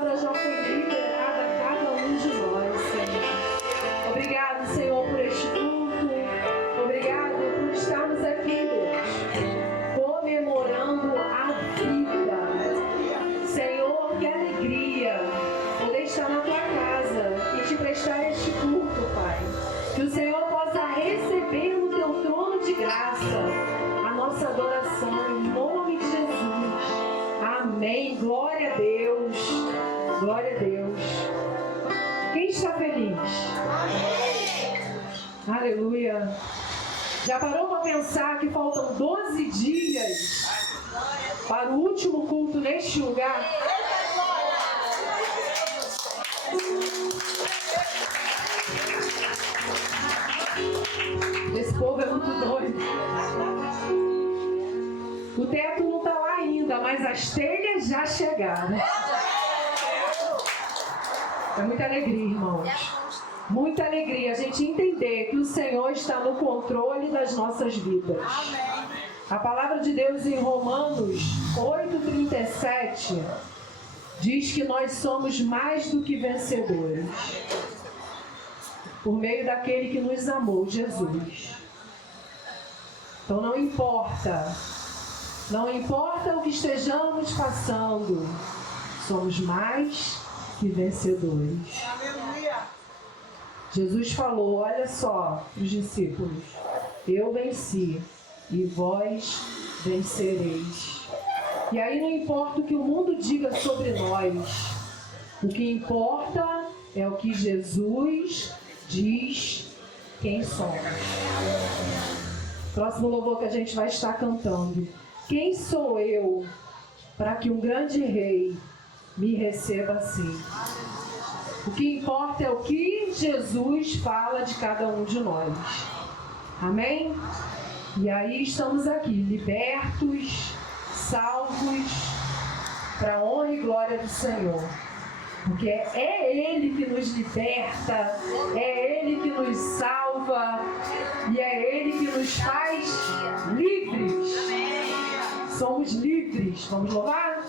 palavra já foi liberada a cada um de nós, Senhor. Obrigado, Senhor, por este culto. Obrigado por estarmos aqui, Deus, comemorando a vida. Senhor, que alegria poder estar na tua casa e te prestar este culto, Pai. Que o Senhor possa receber no teu trono de graça a nossa adoração em nome de Jesus. Amém. Glória a Deus. Glória a Deus. Quem está feliz? Aleluia. Já parou para pensar que faltam 12 dias para o último culto neste lugar? Esse povo é muito doido. O teto não está lá ainda, mas as telhas já chegaram. É muita alegria, irmãos. Muita alegria a gente entender que o Senhor está no controle das nossas vidas. A palavra de Deus em Romanos 8:37 diz que nós somos mais do que vencedores por meio daquele que nos amou, Jesus. Então não importa o que estejamos passando, somos mais que vencedores. Jesus falou, olha só, os discípulos, eu venci e vós vencereis. E aí não importa o que o mundo diga sobre nós, o que importa é o que Jesus diz quem somos. Próximo louvor que a gente vai estar cantando. Quem sou eu para que um grande rei me receba assim? O que importa é o que Jesus fala de cada um de nós. Amém? E aí estamos aqui, libertos, salvos, para a honra e glória do Senhor. Porque é Ele que nos liberta, é Ele que nos salva e é Ele que nos faz livres. Somos livres. Vamos louvar?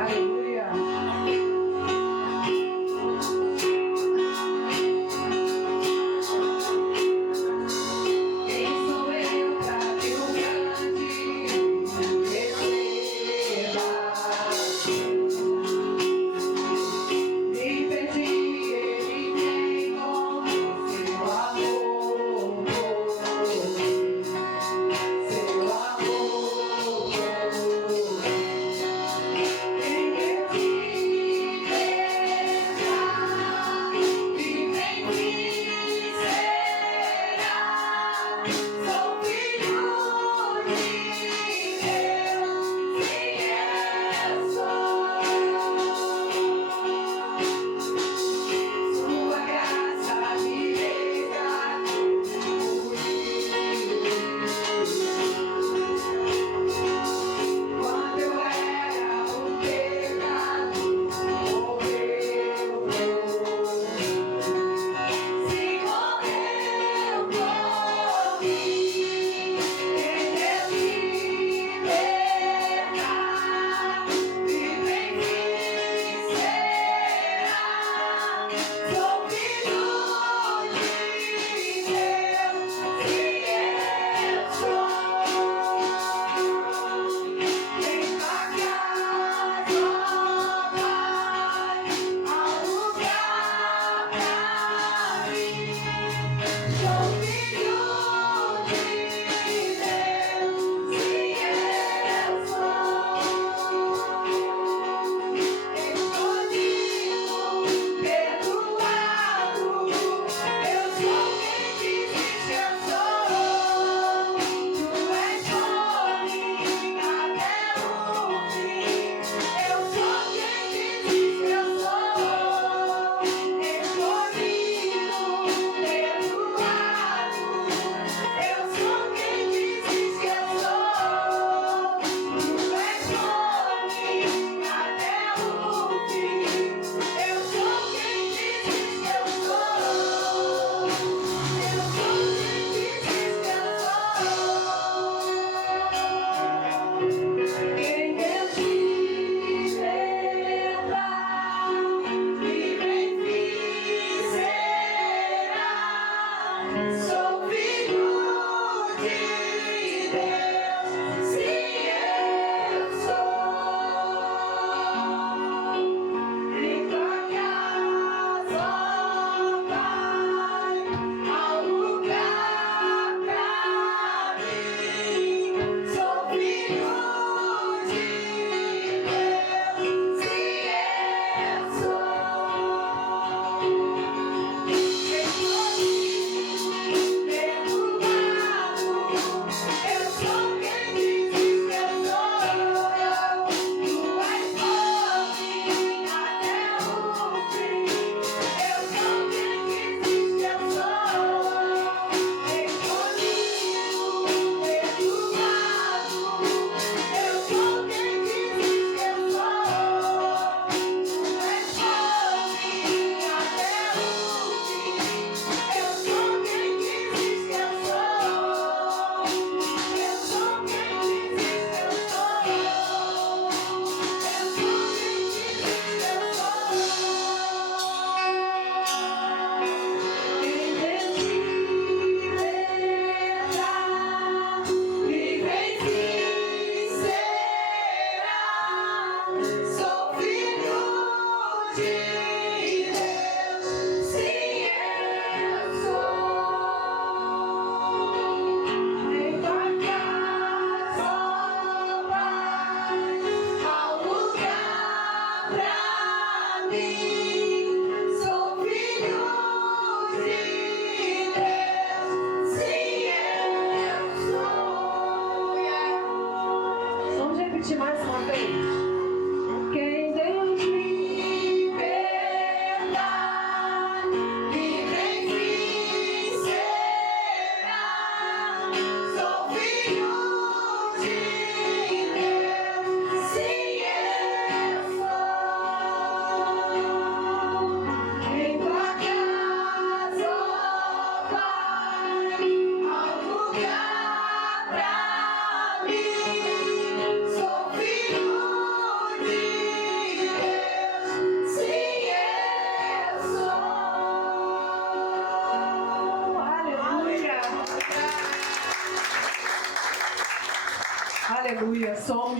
Aleluia. Seu amor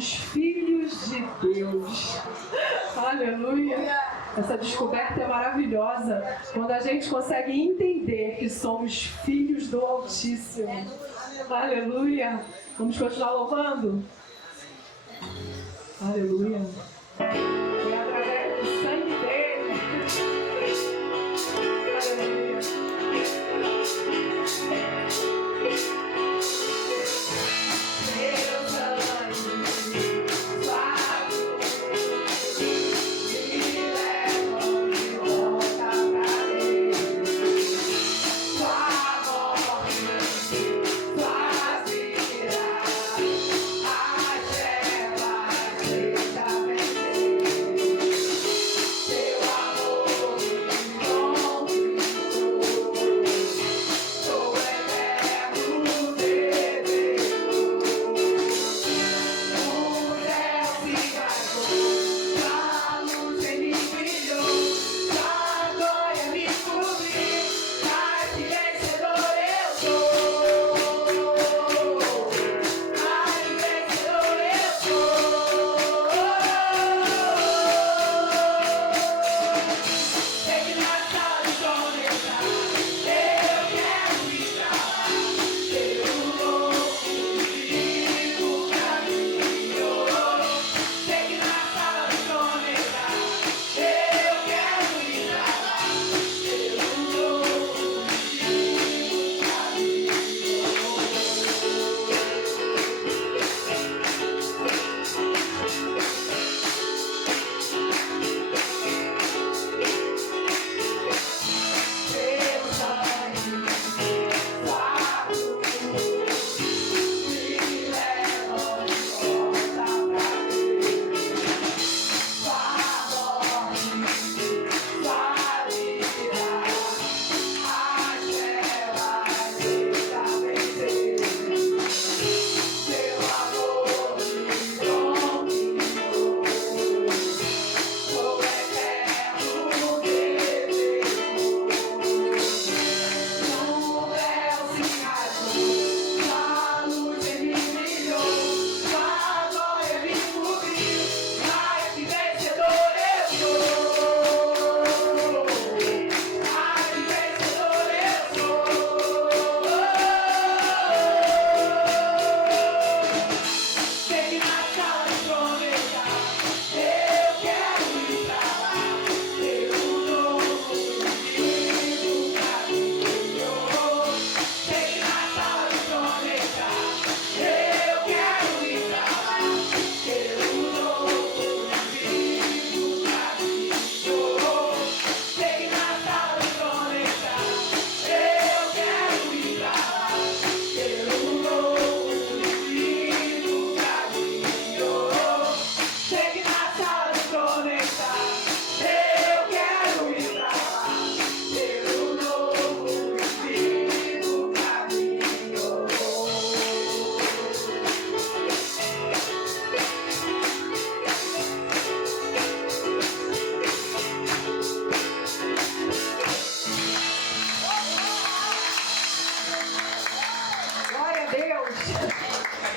somos filhos de Deus. Aleluia! Essa descoberta é maravilhosa quando a gente consegue entender que somos filhos do Altíssimo. Aleluia! Vamos continuar louvando? Aleluia! É através do sangue dele. Aleluia!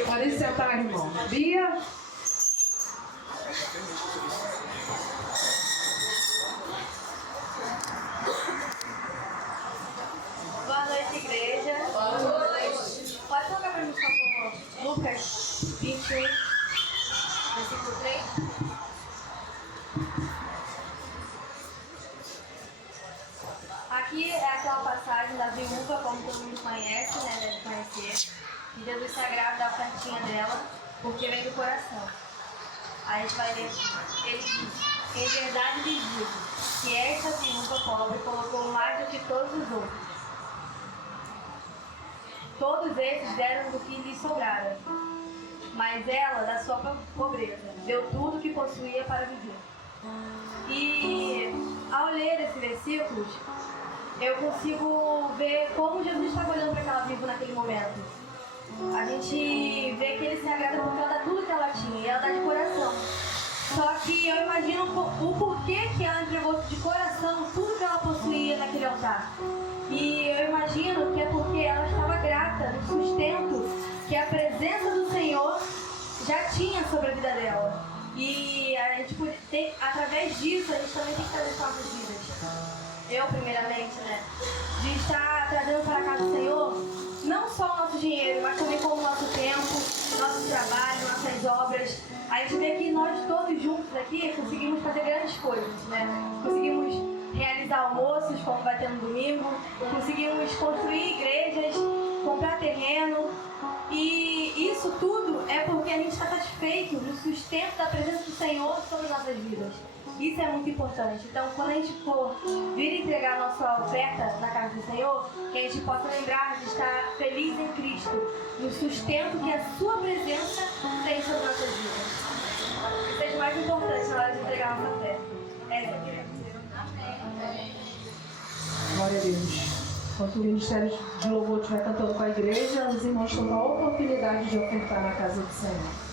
Pode sentar, irmão. Bia. Boa noite, igreja. Boa noite. Pode colocar para mim, por favor, Lucas 21, versículo 3. Aqui é aquela passagem da viúva, como todo mundo conhece, né? Deve conhecer. E Jesus se agrada da ofertinha dela, porque vem do coração. Aí a gente vai ler aqui. Ele diz: em verdade lhes digo que esta viúva pobre colocou mais do que todos os outros. Todos esses deram do que lhes sobrara, mas ela, da sua pobreza, deu tudo que possuía para viver. E ao ler esses versículos, eu consigo ver como Jesus estava olhando para aquela viúva naquele momento. A gente vê que ele se agrada porque ela dá tudo que ela tinha e ela dá de coração. Só que eu imagino o porquê que ela entregou de coração tudo que ela possuía naquele altar. E eu imagino que é porque ela estava grata no sustento que a presença do Senhor já tinha sobre a vida dela. E a gente tem, através disso, a gente também tem que trazer para nossas vidas. Eu, primeiramente, né? De estar trazendo para a casa do Senhor, não só o nosso dinheiro, mas também como o nosso tempo, nosso trabalho, nossas obras. A gente vê que nós todos juntos aqui conseguimos fazer grandes coisas, né? Conseguimos realizar almoços, como vai ter no domingo, conseguimos construir igrejas, comprar terreno. E isso tudo é porque a gente está satisfeito no sustento da presença do Senhor sobre nossas vidas. Isso é muito importante. Então, quando a gente for vir entregar a nossa oferta na casa do Senhor, que a gente possa lembrar de estar feliz em Cristo, no sustento que a sua presença tem sobre nossas vidas. Que seja mais importante na hora de entregar a nossa oferta. Essa é a minha. Glória a Deus. Enquanto o Ministério de Louvor estiver cantando com a igreja, os irmãos têm a oportunidade de ofertar na casa do Senhor.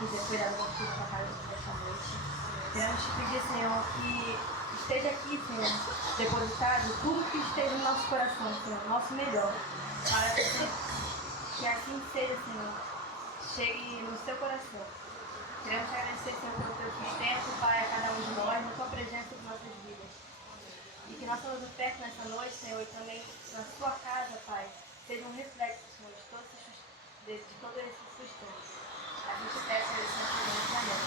por ter cuidado com tudo com a casa desta noite. Queremos te pedir, Senhor, que esteja aqui, Senhor, depositado tudo que esteja no nosso coração, Senhor, nosso melhor, para que assim seja, Senhor, chegue no seu coração. Queremos te agradecer, Senhor, pelo teu sustento, Pai, a cada um de nós, na tua presença em nossas vidas. E que nossas ofertas nessa noite, Senhor, e também na sua casa, Pai, seja um reflexo, Senhor, de todo esse sustento. A gente peça esse sentimento, amém.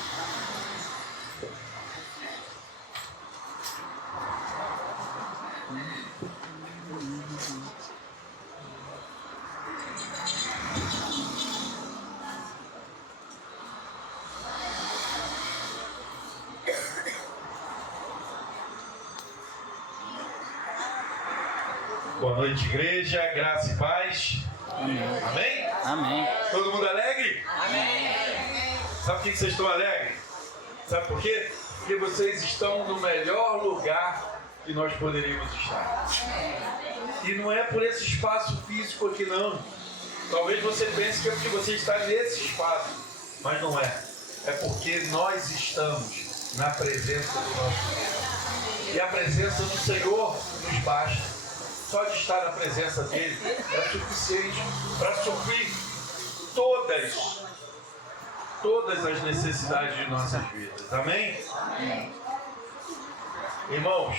Boa noite, igreja, graça e paz. Amém? Amém. Todo mundo alegre? Amém. Sabe por que vocês estão alegres? Sabe por quê? Porque vocês estão no melhor lugar que nós poderíamos estar. E não é por esse espaço físico aqui não. Talvez você pense que é porque você está nesse espaço, mas não é. É porque nós estamos na presença do nosso Deus. E a presença do Senhor nos basta. Só de estar na presença dele é suficiente para suprir todas as necessidades de nossas vidas. Amém? Amém. Irmãos,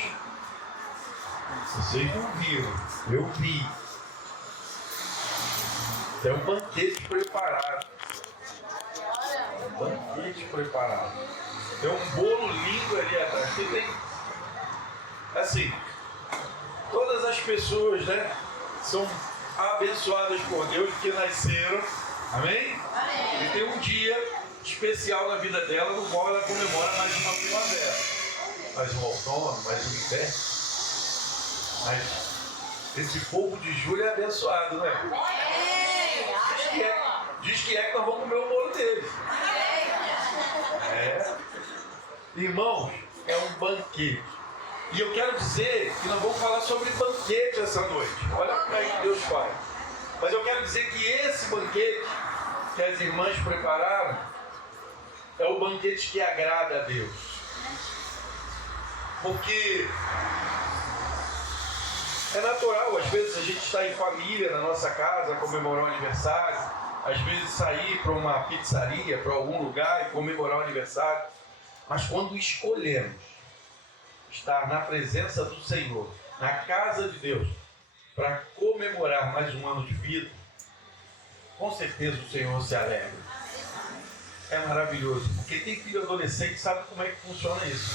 vocês não viram, eu vi. Tem um banquete preparado. Tem um bolo lindo ali atrás. Que tem, assim, todas as pessoas, né, são abençoadas por Deus porque nasceram, amém? Amém. E tem um dia especial na vida dela, no qual ela comemora mais uma primavera, mais um outono, mais um inverno. Mas esse povo de julho é abençoado, né? Diz que é que nós vamos comer o bolo dele. Irmãos, é um banquete. E eu quero dizer que nós vamos falar sobre banquete essa noite. Olha como é que Deus faz. Mas eu quero dizer que esse banquete que as irmãs prepararam é o banquete que agrada a Deus. Porque é natural, às vezes a gente está em família, na nossa casa, comemorar um aniversário. Às vezes sair para uma pizzaria, para algum lugar e comemorar o aniversário. Mas quando escolhemos estar na presença do Senhor, na casa de Deus, para comemorar mais um ano de vida, com certeza o Senhor se alegra. É maravilhoso, porque tem filho adolescente que sabe como é que funciona isso.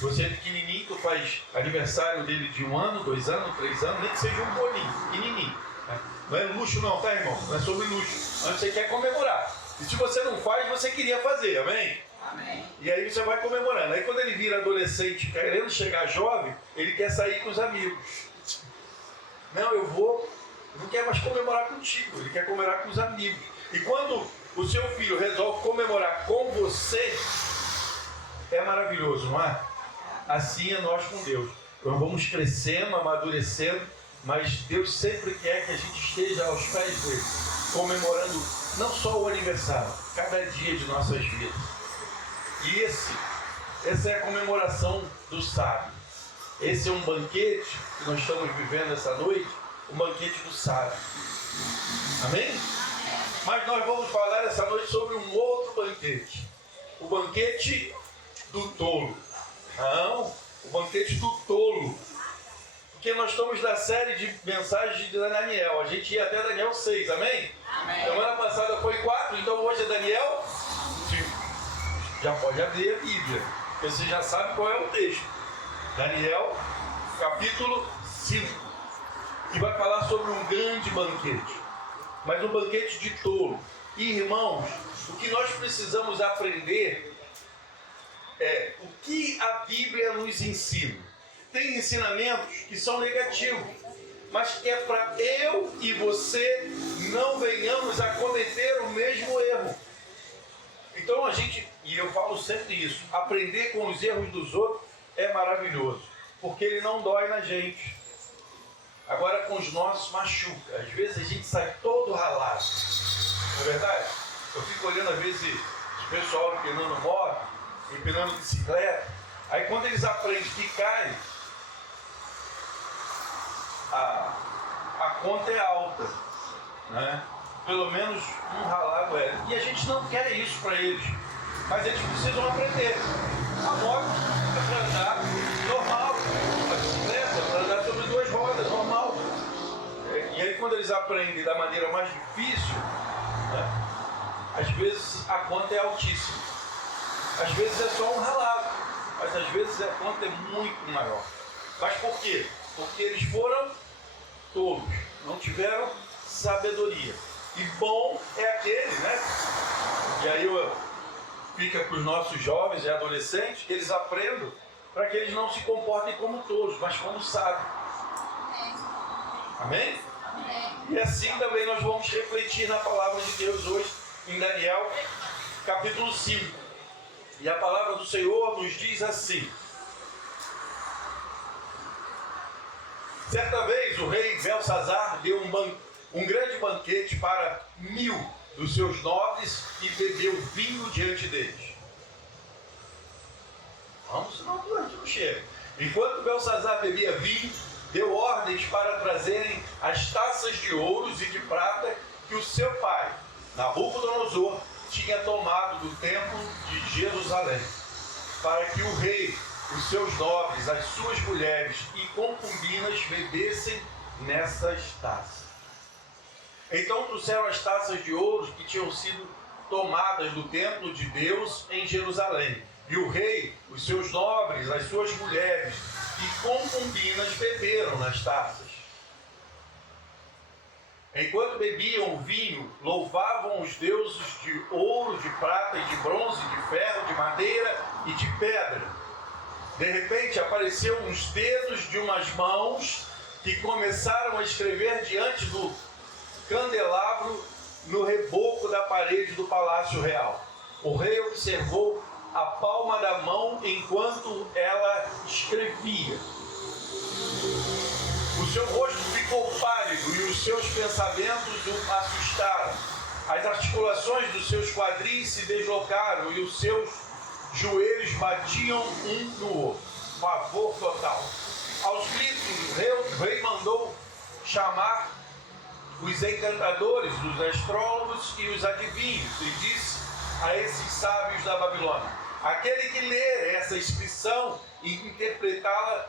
Você é pequenininho, tu faz aniversário dele de 1 ano, 2 anos, 3 anos, nem que seja um bolinho, pequenininho. Não é luxo não, tá, irmão? Não é sobre luxo, mas você quer comemorar. E se você não faz, você queria fazer, amém? Amém. E aí você vai comemorando. Aí quando ele vira adolescente, querendo chegar jovem, ele quer sair com os amigos. Não, eu não quero mais comemorar contigo, ele quer comemorar com os amigos. E quando o seu filho resolve comemorar com você, é maravilhoso, não é? Assim é nós com Deus. Nós vamos crescendo, amadurecendo, mas Deus sempre quer que a gente esteja aos pés dele, comemorando não só o aniversário, cada dia de nossas vidas. E essa é a comemoração do sábio. Esse é um banquete que nós estamos vivendo essa noite, um banquete do sábio. Amém? Mas nós vamos falar essa noite sobre um outro banquete. O banquete do tolo. Não, o banquete do tolo. Porque nós estamos na série de mensagens de Daniel. A gente ia até Daniel 6, amém? Amém. Semana passada foi 4, então hoje é Daniel 5. Já pode abrir a Bíblia, porque você já sabe qual é o texto. Daniel, capítulo 5. Que vai falar sobre um grande banquete. Mas um banquete de tolo. E irmãos, o que nós precisamos aprender é o que a Bíblia nos ensina. Tem ensinamentos que são negativos, mas que é para eu e você não venhamos a cometer o mesmo erro. Então a gente, e eu falo sempre isso, aprender com os erros dos outros é maravilhoso, porque ele não dói na gente. Agora com os nossos machuca. Às vezes a gente sai todo ralado, não é verdade? Eu fico olhando às vezes o pessoal empinando moto, empinando bicicleta. Aí quando eles aprendem que cai, a conta é alta, né? Pelo menos um ralado é. E a gente não quer isso para eles, mas eles precisam aprender. A moto é para andar normal, a bicicleta é para andar sobre duas rodas, normal. E aí quando eles aprendem da maneira mais difícil, né, às vezes a conta é altíssima. Às vezes é só um ralado, mas às vezes a conta é muito maior. Mas por quê? Porque eles foram tolos, não tiveram sabedoria. E bom é aquele, né? E aí fica para os nossos jovens e adolescentes que eles aprendam para que eles não se comportem como tolos, mas como sábios. Amém? E assim também nós vamos refletir na palavra de Deus hoje, em Daniel, capítulo 5. E a palavra do Senhor nos diz assim: certa vez o rei Belsazar deu um grande banquete para 1000 dos seus nobres e bebeu vinho diante deles. Vamos, senão não chega. Enquanto Belsazar bebia vinho, deu ordens para trazerem as taças de ouros e de prata que o seu pai, Nabucodonosor, tinha tomado do templo de Jerusalém, para que o rei, os seus nobres, as suas mulheres e concubinas bebessem nessas taças. Então trouxeram as taças de ouro que tinham sido tomadas do templo de Deus em Jerusalém. E o rei, os seus nobres, as suas mulheres e concubinas beberam nas taças. Enquanto bebiam o vinho, louvavam os deuses de ouro, de prata e de bronze, de ferro, de madeira e de pedra. De repente apareceram uns dedos de umas mãos que começaram a escrever diante do candelabro no reboco da parede do palácio real. O rei observou a palma da mão enquanto ela escrevia. O seu rosto ficou pálido e os seus pensamentos o assustaram. As articulações dos seus quadris se deslocaram e os seus joelhos batiam um no outro. Pavor total. Aos gritos, o rei mandou chamar os encantadores, os astrólogos e os adivinhos, e disse a esses sábios da Babilônia: aquele que ler essa inscrição e interpretá-la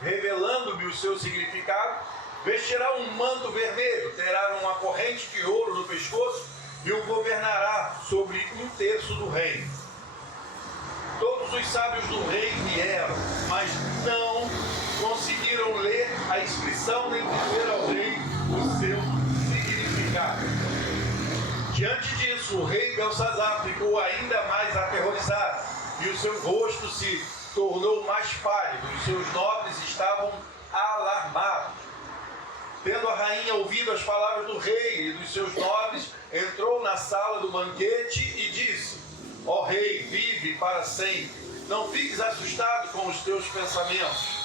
revelando-me o seu significado, vestirá um manto vermelho, terá uma corrente de ouro no pescoço e o governará sobre 1/3 do reino. Todos os sábios do rei vieram, mas não conseguiram ler a inscrição nem dizer ao rei o seu significado. Diante disso, o rei Belsazar ficou ainda mais aterrorizado e o seu rosto se tornou mais pálido e seus nobres estavam alarmados. Tendo a rainha ouvido as palavras do rei e dos seus nobres, entrou na sala do banquete e disse: ó rei, vive para sempre, não fiques assustado com os teus pensamentos.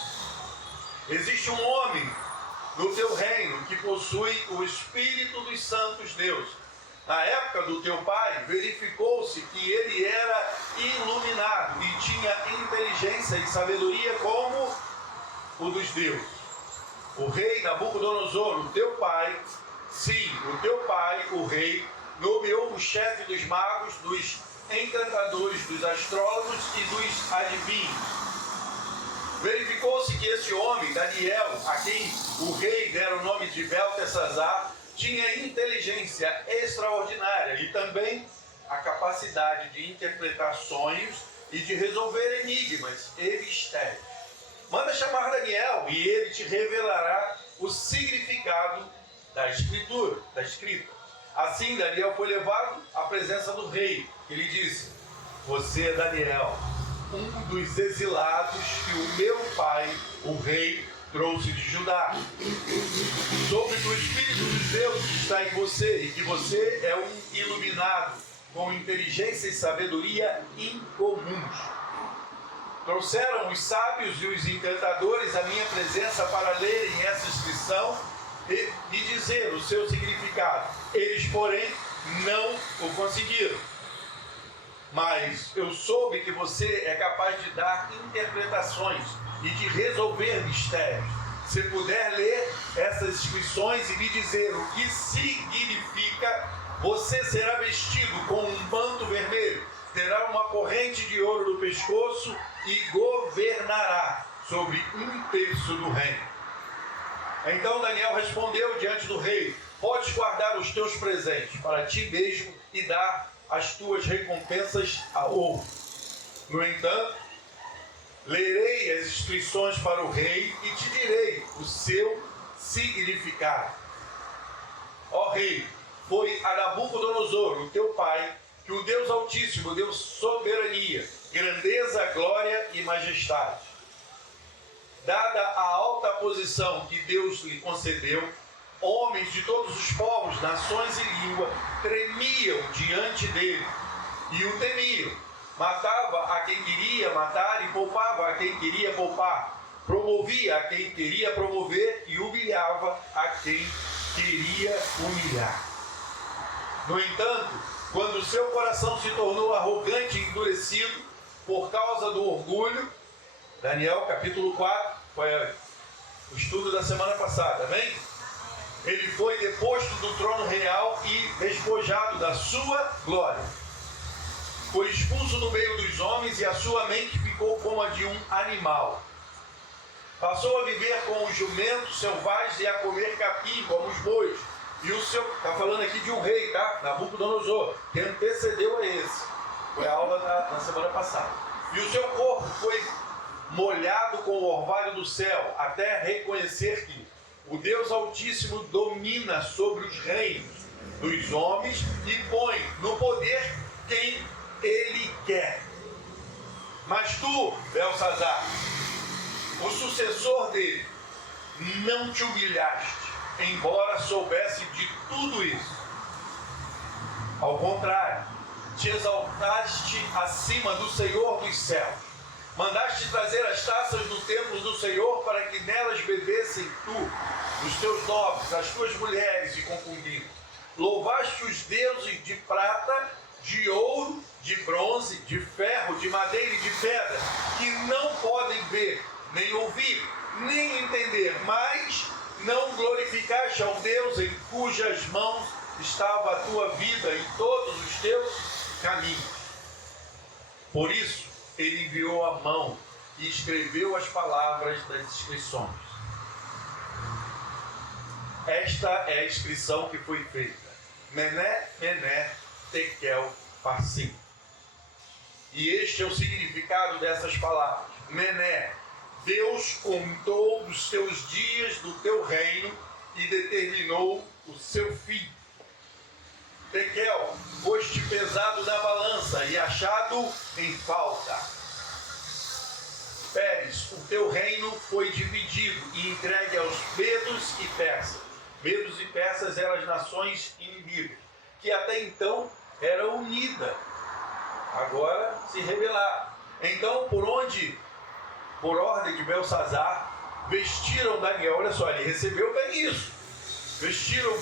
Existe um homem no teu reino que possui o Espírito dos Santos Deus. Na época do teu pai, verificou-se que ele era iluminado e tinha inteligência e sabedoria como o dos deuses. O rei Nabucodonosor, o teu pai, sim, o teu pai, o rei, nomeou o chefe dos magos, dos encantadores, dos astrólogos e dos adivinhos. Verificou-se que esse homem, Daniel, a quem o rei dera o nome de Beltesazar, tinha inteligência extraordinária e também a capacidade de interpretar sonhos e de resolver enigmas e mistérios. Manda chamar Daniel e ele te revelará o significado da escrita. Assim, Daniel foi levado à presença do rei, que lhe disse: você é Daniel, um dos exilados que o meu pai, o rei, trouxe de Judá. Soube que o Espírito de Deus está em você e que você é um iluminado com inteligência e sabedoria incomuns. Trouxeram os sábios e os encantadores à minha presença para lerem essa inscrição e dizer o seu significado. Eles, porém, não o conseguiram. Mas eu soube que você é capaz de dar interpretações e de resolver mistérios. Se puder ler essas inscrições e me dizer o que significa, você será vestido com um manto vermelho, terá uma corrente de ouro no pescoço e governará sobre 1/3 do reino. Então Daniel respondeu diante do rei: podes guardar os teus presentes para ti mesmo e dar as tuas recompensas a outro. No entanto, lerei as inscrições para o rei e te direi o seu significado. Ó rei, foi a Nabucodonosor, o teu pai, que o Deus Altíssimo deu soberania, grandeza, glória e majestade. Dada a alta posição que Deus lhe concedeu, homens de todos os povos, nações e língua tremiam diante dele e o temiam. Matava a quem queria matar e poupava a quem queria poupar. Promovia a quem queria promover e humilhava a quem queria humilhar. No entanto, quando seu coração se tornou arrogante e endurecido por causa do orgulho, Daniel capítulo 4, foi o estudo da semana passada, amém? Ele foi deposto do trono real e despojado da sua glória. Foi expulso do meio dos homens e a sua mente ficou como a de um animal. Passou a viver com os jumentos selvagens e a comer capim como os bois. E o seu... Está falando aqui de um rei, tá? Nabucodonosor, que antecedeu a esse. Foi a aula na semana passada. E o seu corpo foi molhado com o orvalho do céu, até reconhecer que o Deus Altíssimo domina sobre os reinos dos homens e põe no poder quem Ele quer. Mas tu, Belsazar, o sucessor dele, não te humilhaste, embora soubesse de tudo isso. Ao contrário, te exaltaste acima do Senhor dos céus. Mandaste trazer as taças do templo do Senhor para que nelas bebessem tu, os teus nobres, as tuas mulheres e concubinas. Louvaste os deuses de prata, de ouro, de bronze, de ferro, de madeira e de pedra, que não podem ver, nem ouvir, nem entender, mas não glorificaste ao Deus em cujas mãos estava a tua vida e todos os teus caminhos. Por isso, ele enviou a mão e escreveu as palavras das inscrições. Esta é a inscrição que foi feita: Mené, Mené, Tekel, Parsim. E este é o significado dessas palavras. Mené, Deus contou os teus dias do teu reino e determinou o seu fim. Tekel, foste pesado na balança e achado em falta. Pérez, o teu reino foi dividido e entregue aos medos e persas. Medos e persas eram as nações inimigas, que até então eram unidas, agora se rebelaram. Então, por ordem de Belsazar, vestiram Daniel, olha só, ele recebeu bem isso, vestiram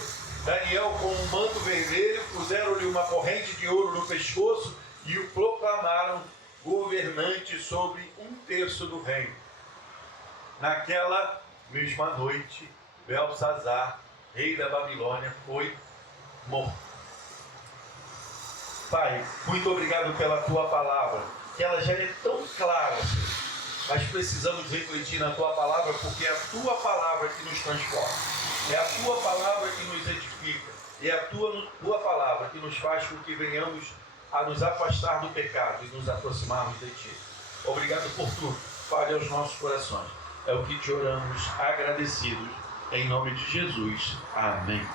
Daniel com um manto vermelho, puseram-lhe uma corrente de ouro no pescoço e o proclamaram governante sobre 1/3 do reino. Naquela mesma noite, Belsazar, rei da Babilônia, foi morto. Pai, muito obrigado pela tua palavra, que ela já é tão clara, Senhor. Mas precisamos refletir na tua palavra, porque é a tua palavra que nos transforma. É a tua palavra que nos edifica. E é a tua palavra que nos faz com que venhamos a nos afastar do pecado e nos aproximarmos de ti. Obrigado por tudo. Fale aos nossos corações. É o que te oramos, agradecidos, em nome de Jesus. Amém.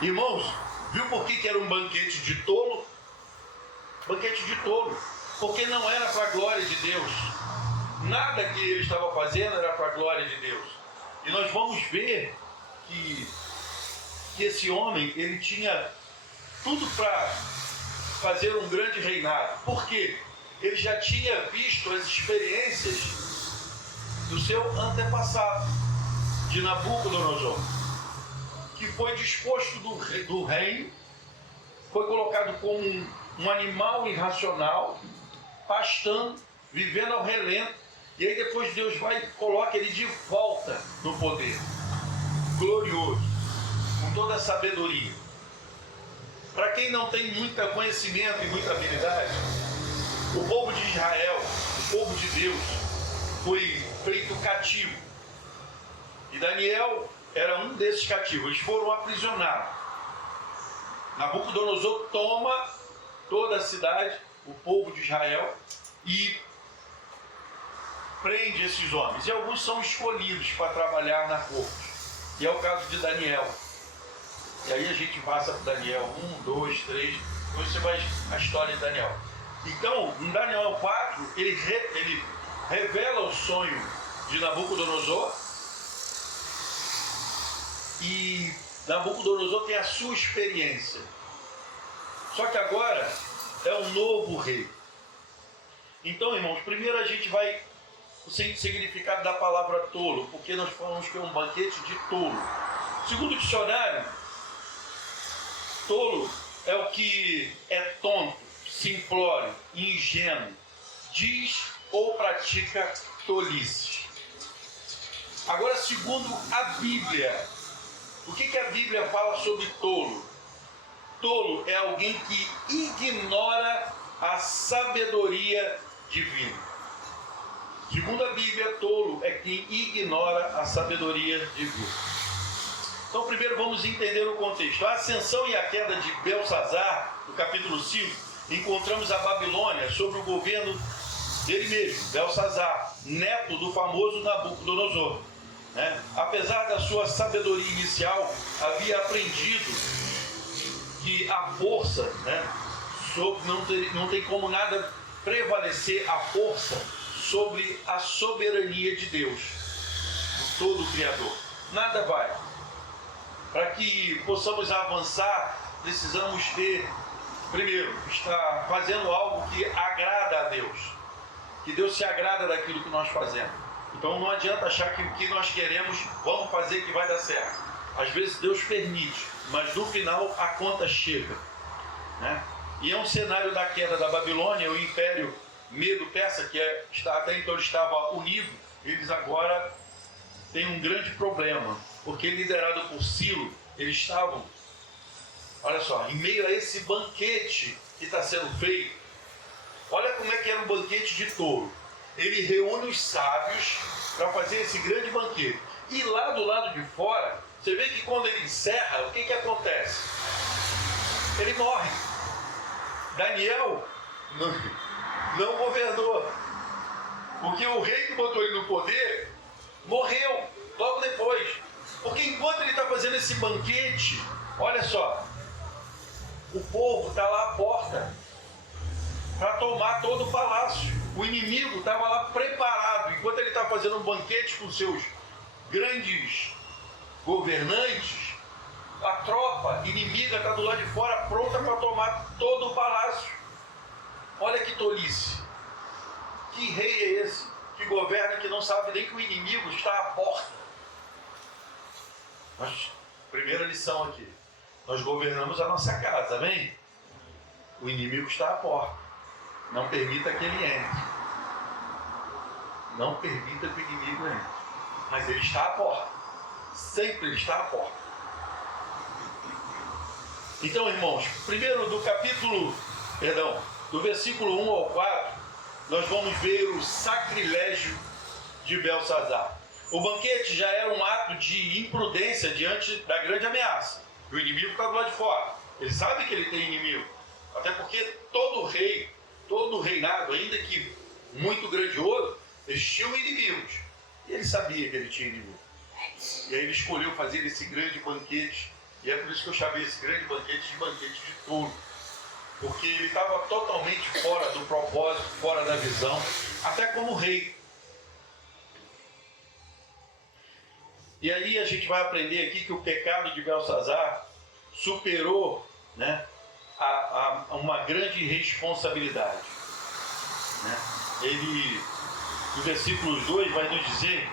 Irmãos, viu por que era um banquete de tolo? Banquete de tolo. Porque não era para a glória de Deus. Nada que ele estava fazendo era para a glória de Deus. E nós vamos ver que esse homem, ele tinha tudo para fazer um grande reinado. Por quê? Ele já tinha visto as experiências do seu antepassado, de Nabucodonosor, que foi disposto do reino foi colocado como um animal irracional, pastando, vivendo ao relento. E aí depois Deus vai e coloca ele de volta no poder, glorioso, com toda a sabedoria. Para quem não tem muito conhecimento e muita habilidade, o povo de Israel, o povo de Deus, foi feito cativo. E Daniel era um desses cativos. Eles foram aprisionados. Nabucodonosor toma toda a cidade, o povo de Israel, e prende esses homens. E alguns são escolhidos para trabalhar na corte. E é o caso de Daniel. E aí a gente passa para Daniel 1, 2, 3. Depois você vai a história de Daniel. Então, em Daniel 4, ele revela o sonho de Nabucodonosor. E Nabucodonosor tem a sua experiência. Só que agora é um novo rei. Então, irmãos, primeiro a gente vai o significado da palavra tolo, porque nós falamos que é um banquete de tolo. Segundo o dicionário, tolo é o que é tonto, simplório, ingênuo, diz ou pratica tolice. Agora, segundo a Bíblia, o que a Bíblia fala sobre tolo? Tolo é alguém que ignora a sabedoria divina. Segundo a Bíblia, tolo é quem ignora a sabedoria divina. Então, primeiro vamos entender o contexto. A ascensão e a queda de Belsazar, no capítulo 5, encontramos a Babilônia sob o governo dele mesmo, Belsazar, neto do famoso Nabucodonosor. Apesar da sua sabedoria inicial, havia aprendido que a força, não tem como nada prevalecer a força sobre a soberania de Deus, o todo Criador. Nada vai. Para que possamos avançar, precisamos primeiro, estar fazendo algo que agrada a Deus. Que Deus se agrada daquilo que nós fazemos. Então não adianta achar que o que nós queremos, vamos fazer que vai dar certo. Às vezes Deus permite, mas no final a conta chega. E é um cenário da queda da Babilônia, o Império Medo-Persa, que até então estava unido, eles agora têm um grande problema, porque liderado por Ciro, eles estavam, olha só, em meio a esse banquete que está sendo feito. Olha como é que era um banquete de touro. Ele reúne os sábios para fazer esse grande banquete. E lá do lado de fora, você vê que quando ele encerra, o que acontece? Ele morre. Daniel não governou. Porque o rei que botou ele no poder morreu logo depois. Porque enquanto ele está fazendo esse banquete, olha só, o povo está lá à porta para tomar todo o palácio. O inimigo estava lá preparado. Enquanto ele está fazendo um banquete com seus grandes governantes, a tropa inimiga está do lado de fora pronta para tomar todo o palácio. Olha que tolice. Que rei é esse que governa, que não sabe nem que o inimigo está à porta? Primeira lição aqui. Nós governamos a nossa casa, amém? O inimigo está à porta. Não permita que ele entre. Não permita que o inimigo entre. Mas ele está à porta. Sempre ele está à porta. Então, irmãos, primeiro do versículo 1 ao 4, nós vamos ver o sacrilégio de Belsazar. O banquete já era um ato de imprudência diante da grande ameaça. O inimigo está do lado de fora. Ele sabe que ele tem inimigo. Até porque todo reinado, ainda que muito grandioso, eles tinham inimigos. E ele sabia que ele tinha inimigo. E aí ele escolheu fazer esse grande banquete. E é por isso que eu chamei esse grande banquete de banquete de touro. Porque ele estava totalmente fora do propósito, fora da visão, até como rei. E aí a gente vai aprender aqui que o pecado de Belsazar superou, a uma grande responsabilidade. Ele, no versículo 2, vai nos dizer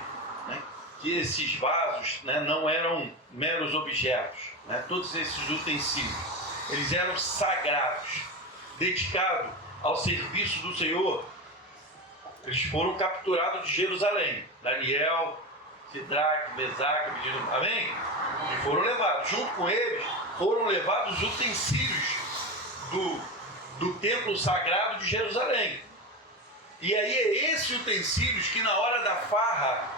que esses vasos não eram meros objetos, todos esses utensílios. eles eram sagrados, dedicados ao serviço do Senhor. Eles foram capturados de Jerusalém. Daniel, Sidraque, Mesaque, amém? E foram levados. Junto com eles, foram levados os utensílios do templo sagrado de Jerusalém. E aí é esse utensílios que na hora da farra,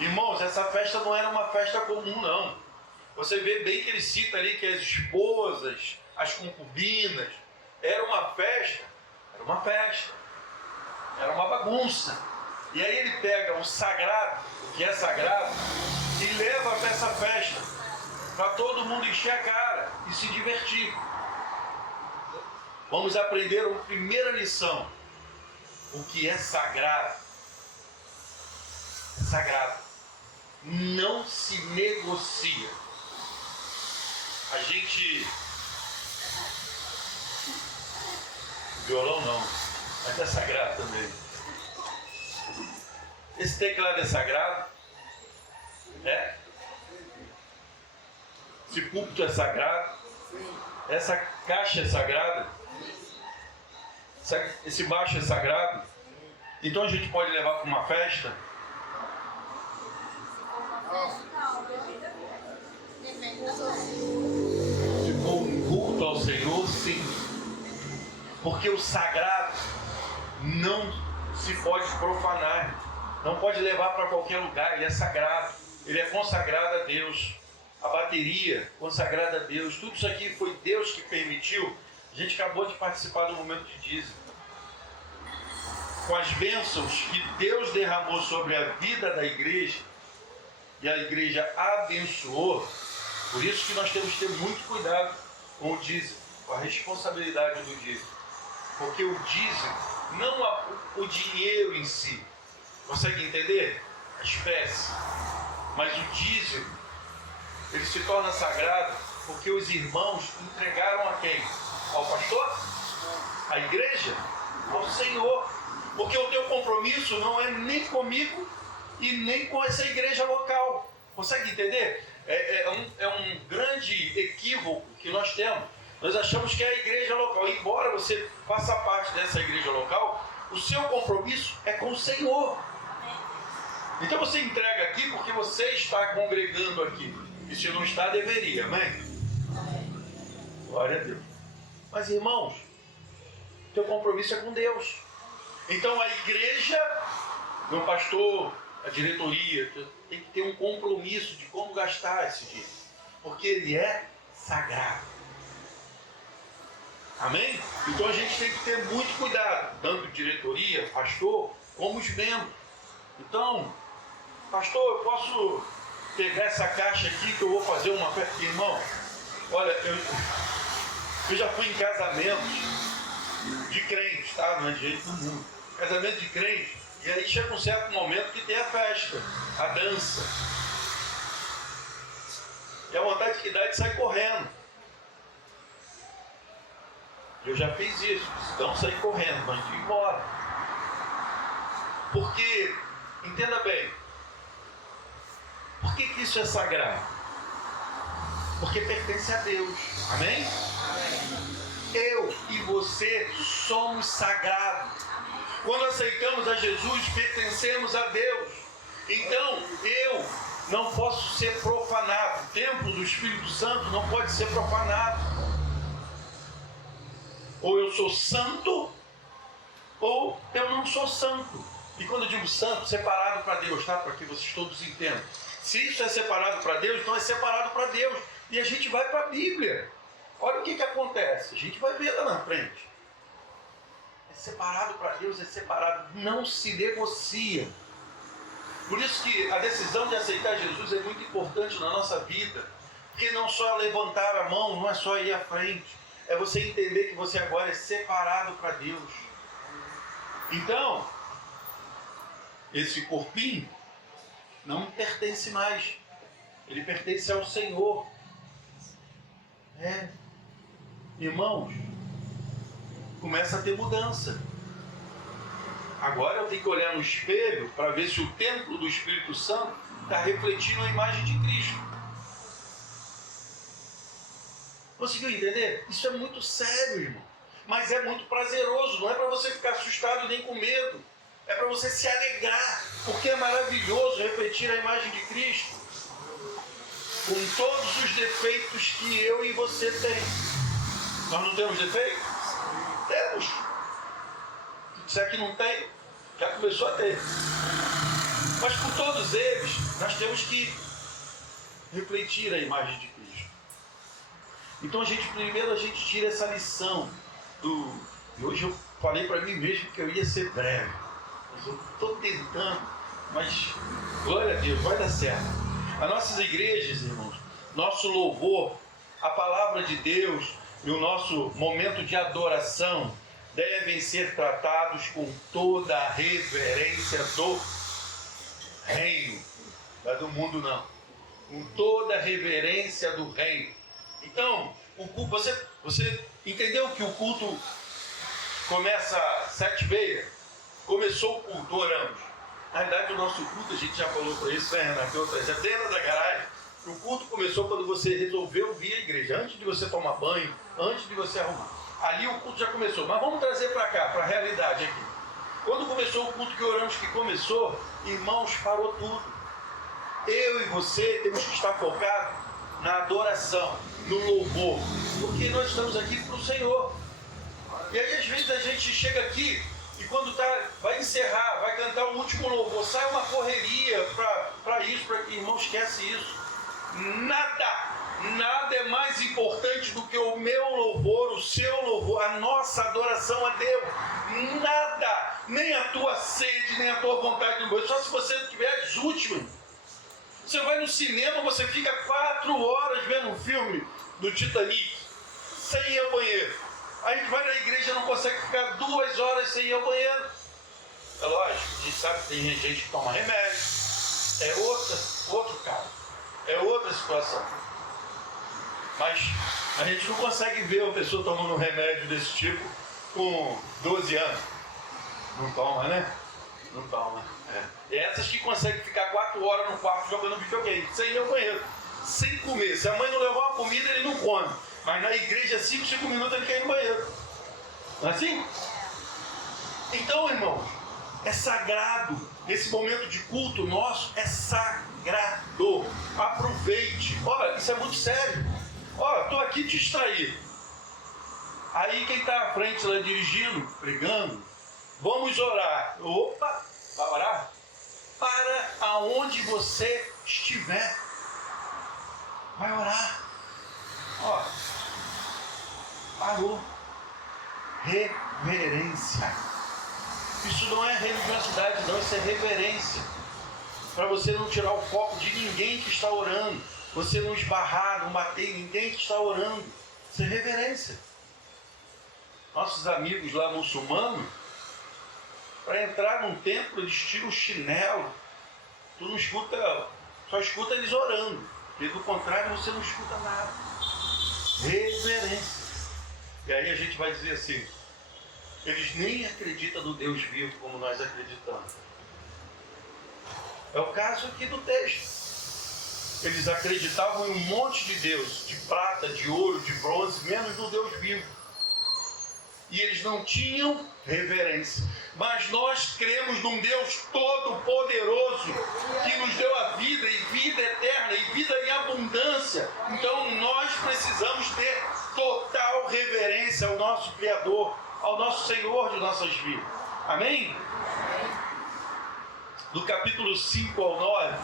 irmãos, essa festa não era uma festa comum, não. Você vê bem que ele cita ali que as esposas, as concubinas, era uma festa, era uma bagunça. E aí ele pega o sagrado, o que é sagrado, e leva para essa festa, para todo mundo encher a cara e se divertir. Vamos aprender a primeira lição. O que é sagrado? É sagrado. Não se negocia. A gente... Violão não, mas é sagrado também. Esse teclado é sagrado? É? Esse púlpito é sagrado? Essa caixa é sagrada? Esse baixo é sagrado? Então a gente pode levar para uma festa? Se for um culto ao Senhor, sim. Porque o sagrado não se pode profanar. Não pode levar para qualquer lugar. Ele é sagrado. Ele é consagrado a Deus. A bateria consagrada a Deus. Tudo isso aqui foi Deus que permitiu. A gente acabou de participar do momento de dízimo. Com as bênçãos que Deus derramou sobre a vida da igreja, e a igreja abençoou, por isso que nós temos que ter muito cuidado com o dízimo, com a responsabilidade do dízimo. Porque o dízimo, não o dinheiro em si, consegue entender? A espécie. Mas o dízimo, ele se torna sagrado porque os irmãos entregaram a quem? Ao pastor? À igreja? Ao Senhor. Porque o teu compromisso não é nem comigo e nem com essa igreja local. Consegue entender? É um grande equívoco que nós temos. Nós achamos que é a igreja local. Embora você faça parte dessa igreja local, o seu compromisso é com o Senhor. Então você entrega aqui porque você está congregando aqui. E se não está, deveria. Amém? Glória a Deus. Mas irmãos, teu compromisso é com Deus. Então a igreja, meu pastor, a diretoria, tem que ter um compromisso de como gastar esse dinheiro. Porque ele é sagrado. Amém? Então a gente tem que ter muito cuidado, tanto diretoria, pastor, como os membros. Então, pastor, eu posso pegar essa caixa aqui que eu vou fazer uma festa? Irmão, olha, eu já fui em casamentos de crentes, tá? Não é de jeito nenhum. Casamento de crente, e aí chega um certo momento que tem a festa, a dança. E a vontade que dá é de sair correndo. Eu já fiz isso, não sair correndo, mas de ir embora. Porque, entenda bem, por que isso é sagrado? Porque pertence a Deus, amém? Eu e você somos sagrados. Quando aceitamos a Jesus, pertencemos a Deus. Então, eu não posso ser profanado. O templo do Espírito Santo não pode ser profanado. Ou eu sou santo, ou eu não sou santo. E quando eu digo santo, separado para Deus, tá? Para que vocês todos entendam. Se isso é separado para Deus, então é separado para Deus. E a gente vai para a Bíblia. Olha o que acontece. A gente vai ver lá na frente. É separado para Deus, é separado. Não se negocia. Por isso que a decisão de aceitar Jesus é muito importante na nossa vida. Porque não só levantar a mão, não é só ir à frente. É você entender que você agora é separado para Deus. Então, esse corpinho não me pertence mais. Ele pertence ao Senhor. Irmãos, começa a ter mudança. Agora eu tenho que olhar no espelho para ver se o templo do Espírito Santo está refletindo a imagem de Cristo. Conseguiu entender? Isso é muito sério, irmão. Mas é muito prazeroso, não é para você ficar assustado nem com medo. É para você se alegrar, porque é maravilhoso refletir a imagem de Cristo com todos os defeitos que eu e você tem. Nós não temos defeitos? Temos. Se é que não tem, já começou a ter. Mas com todos eles, nós temos que refletir a imagem de Cristo. Então primeiro a gente tira essa lição e hoje eu falei para mim mesmo que eu ia ser breve. Mas eu estou tentando, mas glória a Deus, vai dar certo. As nossas igrejas, irmãos, nosso louvor, a palavra de Deus e o nosso momento de adoração devem ser tratados com toda a reverência do reino. Não é do mundo não. Com toda a reverência do reino. Então, o culto, você entendeu que o culto começa às 7h30? Começou o culto, oramos. Na verdade, o nosso culto, a gente já falou para isso, né, Renato? Já dentro da garagem. O culto começou quando você resolveu vir à igreja, antes de você tomar banho, antes de você arrumar. Ali o culto já começou. Mas vamos trazer para cá, para a realidade aqui. Quando começou o culto que oramos que começou, irmãos, parou tudo. Eu e você temos que estar focados na adoração, no louvor, porque nós estamos aqui para o Senhor. E aí às vezes a gente chega aqui e quando vai encerrar, vai cantar o último louvor, sai uma correria para isso, para que irmão esquece isso. Nada é mais importante do que o meu louvor, o seu louvor, a nossa adoração a Deus. Nada, nem a tua sede, nem a tua vontade de Deus. Só se você tiver as últimas. Você vai no cinema, você fica 4 horas vendo um filme do Titanic, sem ir ao banheiro. Aí a gente vai na igreja e não consegue ficar 2 horas sem ir ao banheiro. É lógico, a gente sabe que tem gente que toma remédio. É outro caso. É outra situação. Mas a gente não consegue ver uma pessoa tomando um remédio desse tipo com 12 anos. Não toma, né? Não toma. É essas que conseguem ficar 4 horas no quarto jogando videogame, sem ir ao banheiro, sem comer. Se a mãe não levar uma comida, ele não come. Mas na igreja, 5 minutos ele quer ir no banheiro. Não é assim? Então, irmãos, é sagrado. Esse momento de culto nosso é sagrado. Aproveite. Olha, isso é muito sério. Olha, estou aqui distraído. Aí quem está à frente lá dirigindo, pregando, vamos orar. Opa, vai orar? Para aonde você estiver. Vai orar. Ó, parou. Reverência. Isso não é religiosidade, não, isso é reverência. Para você não tirar o foco de ninguém que está orando. Você não esbarrar, não bater em ninguém que está orando. Isso é reverência. Nossos amigos lá muçulmanos, para entrar num templo, eles tiram o chinelo. Tu não escuta, só escuta eles orando. E do contrário, você não escuta nada. Reverência. E aí a gente vai dizer assim, eles nem acreditam no Deus vivo como nós acreditamos. É o caso aqui do texto. Eles acreditavam em um monte de Deus, de prata, de ouro, de bronze, menos no Deus vivo. E eles não tinham reverência. Mas nós cremos num Deus todo-poderoso, que nos deu a vida, e vida eterna, e vida em abundância. Então nós precisamos ter total reverência ao nosso Criador, ao nosso Senhor de nossas vidas. Amém? Do capítulo 5 ao 9,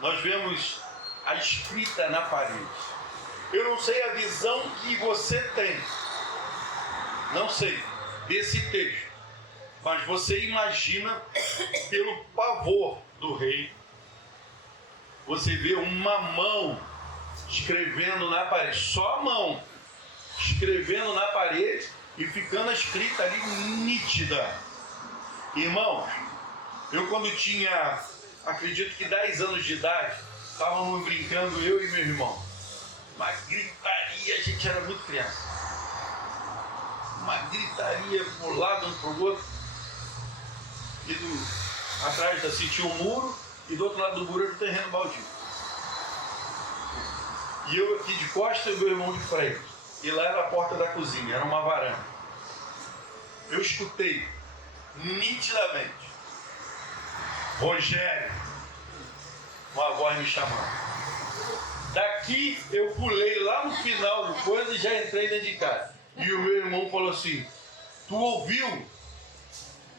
nós vemos a escrita na parede. Eu não sei a visão que você tem, não sei, desse texto, mas você imagina, pelo pavor do rei, você vê uma mão escrevendo na parede, só a mão escrevendo na parede e ficando a escrita ali nítida. Irmãos, eu quando tinha, acredito que 10 anos de idade, estávamos brincando, eu e meu irmão. Uma gritaria, a gente era muito criança. Uma gritaria para um lado, para o outro. E atrás assim tinha um muro, e do outro lado do muro era o terreno baldio. E eu aqui de costas e meu irmão de frente. E lá era a porta da cozinha, era uma varanda. Eu escutei nitidamente Rogério, uma voz me chamando. Daqui eu pulei lá no final do coisa e já entrei dentro de casa. E o meu irmão falou assim: tu ouviu?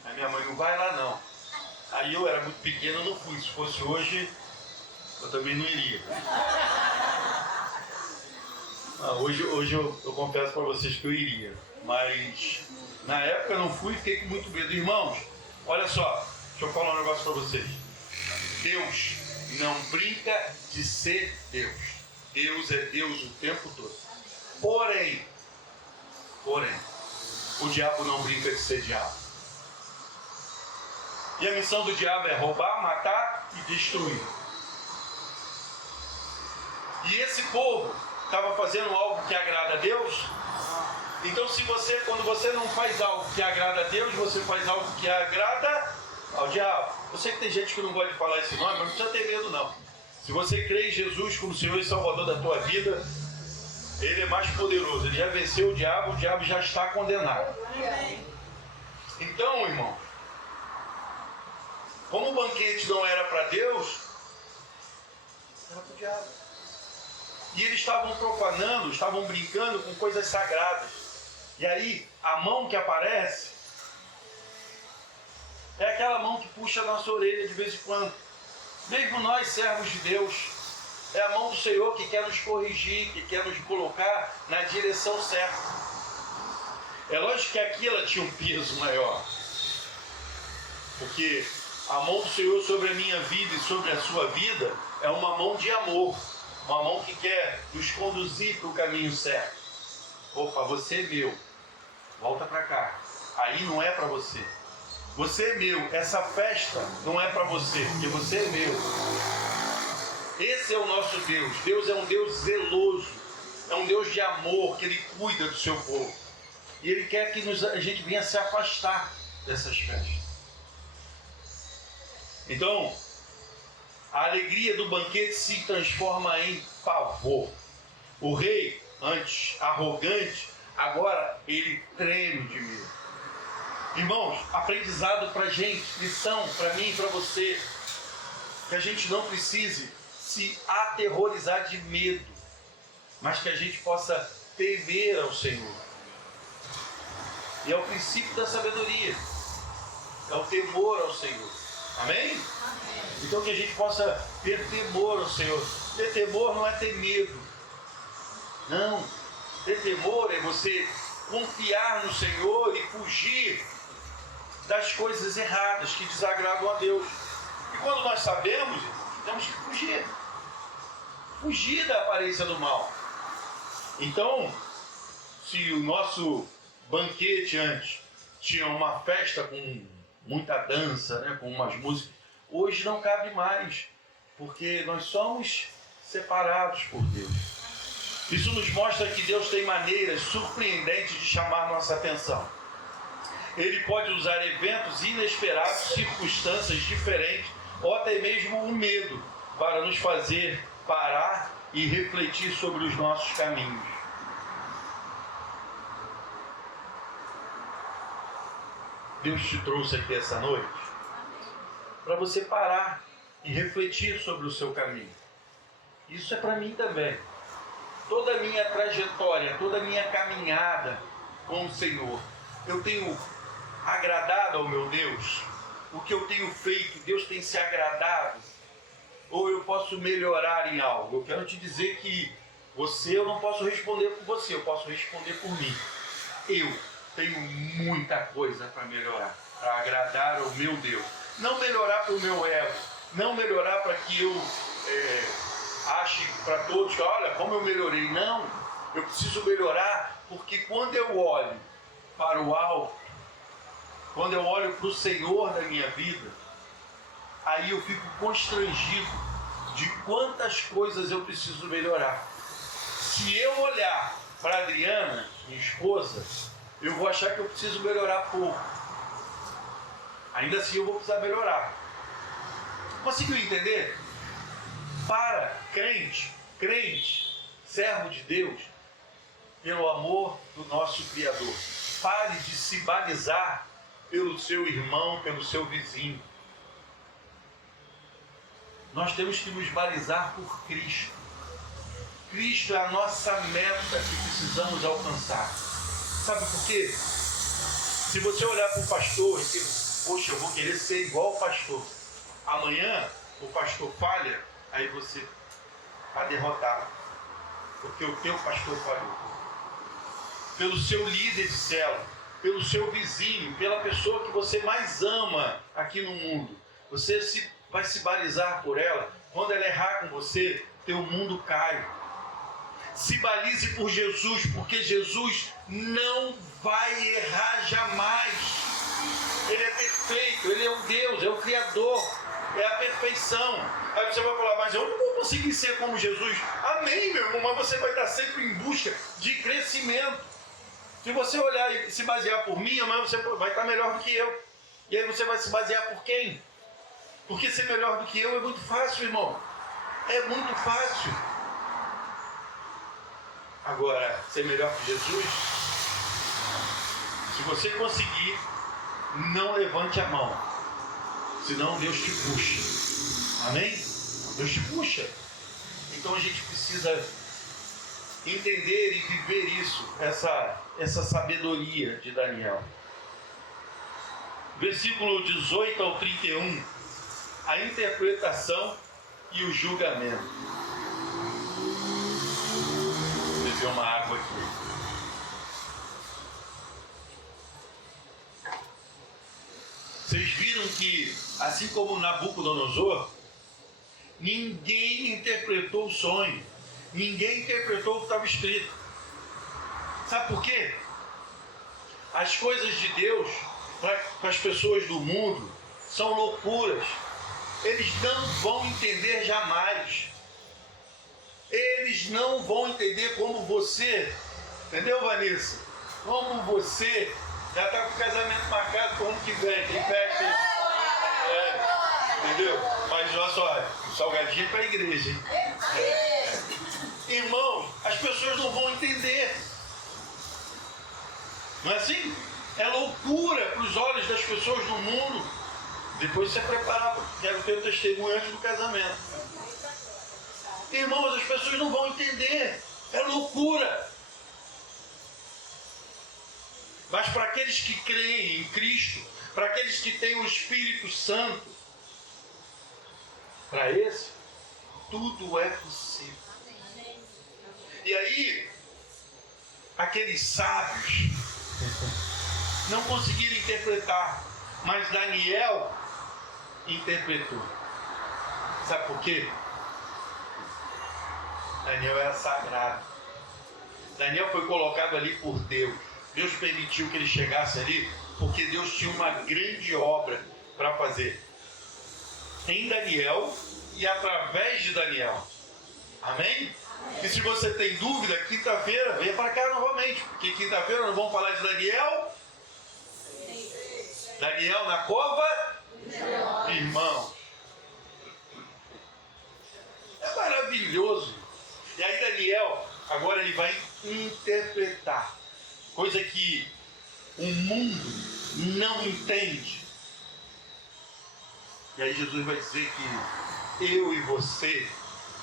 Aí minha mãe: não vai lá não. Aí eu era muito pequeno, eu não fui. Se fosse hoje, eu também não iria. Hoje eu confesso para vocês que eu iria. Mas na época eu não fui e fiquei com muito medo. Irmãos, olha só, deixa eu falar um negócio para vocês. Deus não brinca de ser Deus. Deus é Deus o tempo todo. Porém, o diabo não brinca de ser diabo. E a missão do diabo é roubar, matar e destruir. E esse povo estava fazendo algo que agrada a Deus. Então quando você não faz algo que agrada a Deus, você faz algo que agrada ao diabo. Eu sei que tem gente que não gosta de falar esse nome, mas não precisa ter medo não. Se você crê em Jesus como Senhor e Salvador da tua vida, Ele é mais poderoso. Ele já venceu o diabo já está condenado. Então, irmão, como o banquete não era para Deus, era para o diabo. E eles estavam profanando, estavam brincando com coisas sagradas. E aí, a mão que aparece é aquela mão que puxa a nossa orelha de vez em quando. Mesmo nós, servos de Deus, é a mão do Senhor que quer nos corrigir, que quer nos colocar na direção certa. É lógico que aqui ela tinha um peso maior. Porque a mão do Senhor sobre a minha vida e sobre a sua vida é uma mão de amor. Uma mão que quer nos conduzir para o caminho certo. Opa, você é meu. Volta para cá. Aí não é para você. Você é meu. Essa festa não é para você, porque você é meu. Esse é o nosso Deus. Deus é um Deus zeloso. É um Deus de amor, que Ele cuida do seu povo. E Ele quer que a gente venha se afastar dessas festas. Então, a alegria do banquete se transforma em pavor. O rei, antes arrogante, agora ele treme de medo. Irmãos, aprendizado pra gente, lição pra mim e pra você, que a gente não precise se aterrorizar de medo, mas que a gente possa temer ao Senhor. E é o princípio da sabedoria, é o temor ao Senhor. Amém? Então que a gente possa ter temor ao Senhor. Ter temor não é ter medo. Não. Ter temor é você confiar no Senhor e fugir das coisas erradas que desagradam a Deus. E quando nós sabemos, temos que fugir. Fugir da aparência do mal. Então, se o nosso banquete antes tinha uma festa com muita dança, né, com umas músicas, hoje não cabe mais, porque nós somos separados por Deus. Isso nos mostra que Deus tem maneiras surpreendentes de chamar nossa atenção. Ele pode usar eventos inesperados, circunstâncias diferentes, ou até mesmo o medo, para nos fazer parar e refletir sobre os nossos caminhos. Deus te trouxe aqui essa noite para você parar e refletir sobre o seu caminho. Isso é para mim também. Toda a minha trajetória, toda a minha caminhada com o Senhor, eu tenho agradado ao meu Deus? O que eu tenho feito, Deus tem se agradado? Ou eu posso melhorar em algo? Eu quero te dizer que eu não posso responder por você, eu posso responder por mim. Eu tenho muita coisa para melhorar, para agradar ao meu Deus. Não melhorar para o meu ego, não melhorar para que eu ache para todos que, olha, como eu melhorei. Não, eu preciso melhorar porque quando eu olho para o alto, quando eu olho para o Senhor da minha vida, aí eu fico constrangido de quantas coisas eu preciso melhorar. Se eu olhar para a Adriana, minha esposa, eu vou achar que eu preciso melhorar pouco. Ainda assim eu vou precisar melhorar. Conseguiu entender? Para crente servo de Deus, pelo amor do nosso Criador. Pare de se balizar pelo seu irmão, pelo seu vizinho. Nós temos que nos balizar por Cristo. Cristo é a nossa meta que precisamos alcançar. Sabe por quê? Se você olhar para o pastor e dizer, poxa, eu vou querer ser igual ao pastor. Amanhã o pastor falha, aí você está derrotado. Porque o teu pastor falhou. Pelo seu líder de célula, pelo seu vizinho, pela pessoa que você mais ama aqui no mundo. Você vai se balizar por ela. Quando ela errar com você, teu mundo cai. Se balize por Jesus, porque Jesus não vai errar jamais. Ele é perfeito, Ele é um Deus, é o Criador, é a perfeição. Aí você vai falar, mas eu não vou conseguir ser como Jesus. Amém, meu irmão, mas você vai estar sempre em busca de crescimento. Se você olhar e se basear por mim, amanhã você vai estar melhor do que eu. E aí você vai se basear por quem? Porque ser melhor do que eu é muito fácil, irmão. É muito fácil. Agora, ser melhor que Jesus, se você conseguir, não levante a mão. Senão Deus te puxa. Amém? Deus te puxa. Então a gente precisa entender e viver isso, essa sabedoria de Daniel. Versículo 18 ao 31, a interpretação e o julgamento. Vou beber uma água aqui. Vocês viram que, assim como Nabucodonosor, ninguém interpretou o sonho. Ninguém interpretou o que estava escrito. Sabe por quê? As coisas de Deus, para as pessoas do mundo, são loucuras. Eles não vão entender jamais. Eles não vão entender como você, entendeu, Vanessa? Como você já está com o casamento marcado para o ano que vem. Quem pega? Entendeu? Mas olha só, o salgadinho é para a igreja, hein? Irmãos, as pessoas não vão entender. Não é assim? É loucura para os olhos das pessoas do mundo. Depois você preparar, quero ter o testemunho antes do casamento. Irmãos, as pessoas não vão entender. É loucura. Mas para aqueles que creem em Cristo, para aqueles que têm o Espírito Santo, para esse, tudo é possível. E aí, aqueles sábios não conseguiram interpretar, mas Daniel interpretou. Sabe por quê? Daniel era sagrado. Daniel foi colocado ali por Deus. Deus permitiu que ele chegasse ali, porque Deus tinha uma grande obra para fazer em Daniel e através de Daniel. Amém? E se você tem dúvida, quinta-feira, venha para cá novamente, porque quinta-feira nós vamos falar de Daniel. Daniel na cova, irmão. É maravilhoso. E aí Daniel, agora ele vai interpretar, coisa que o mundo não entende. E aí Jesus vai dizer que eu e você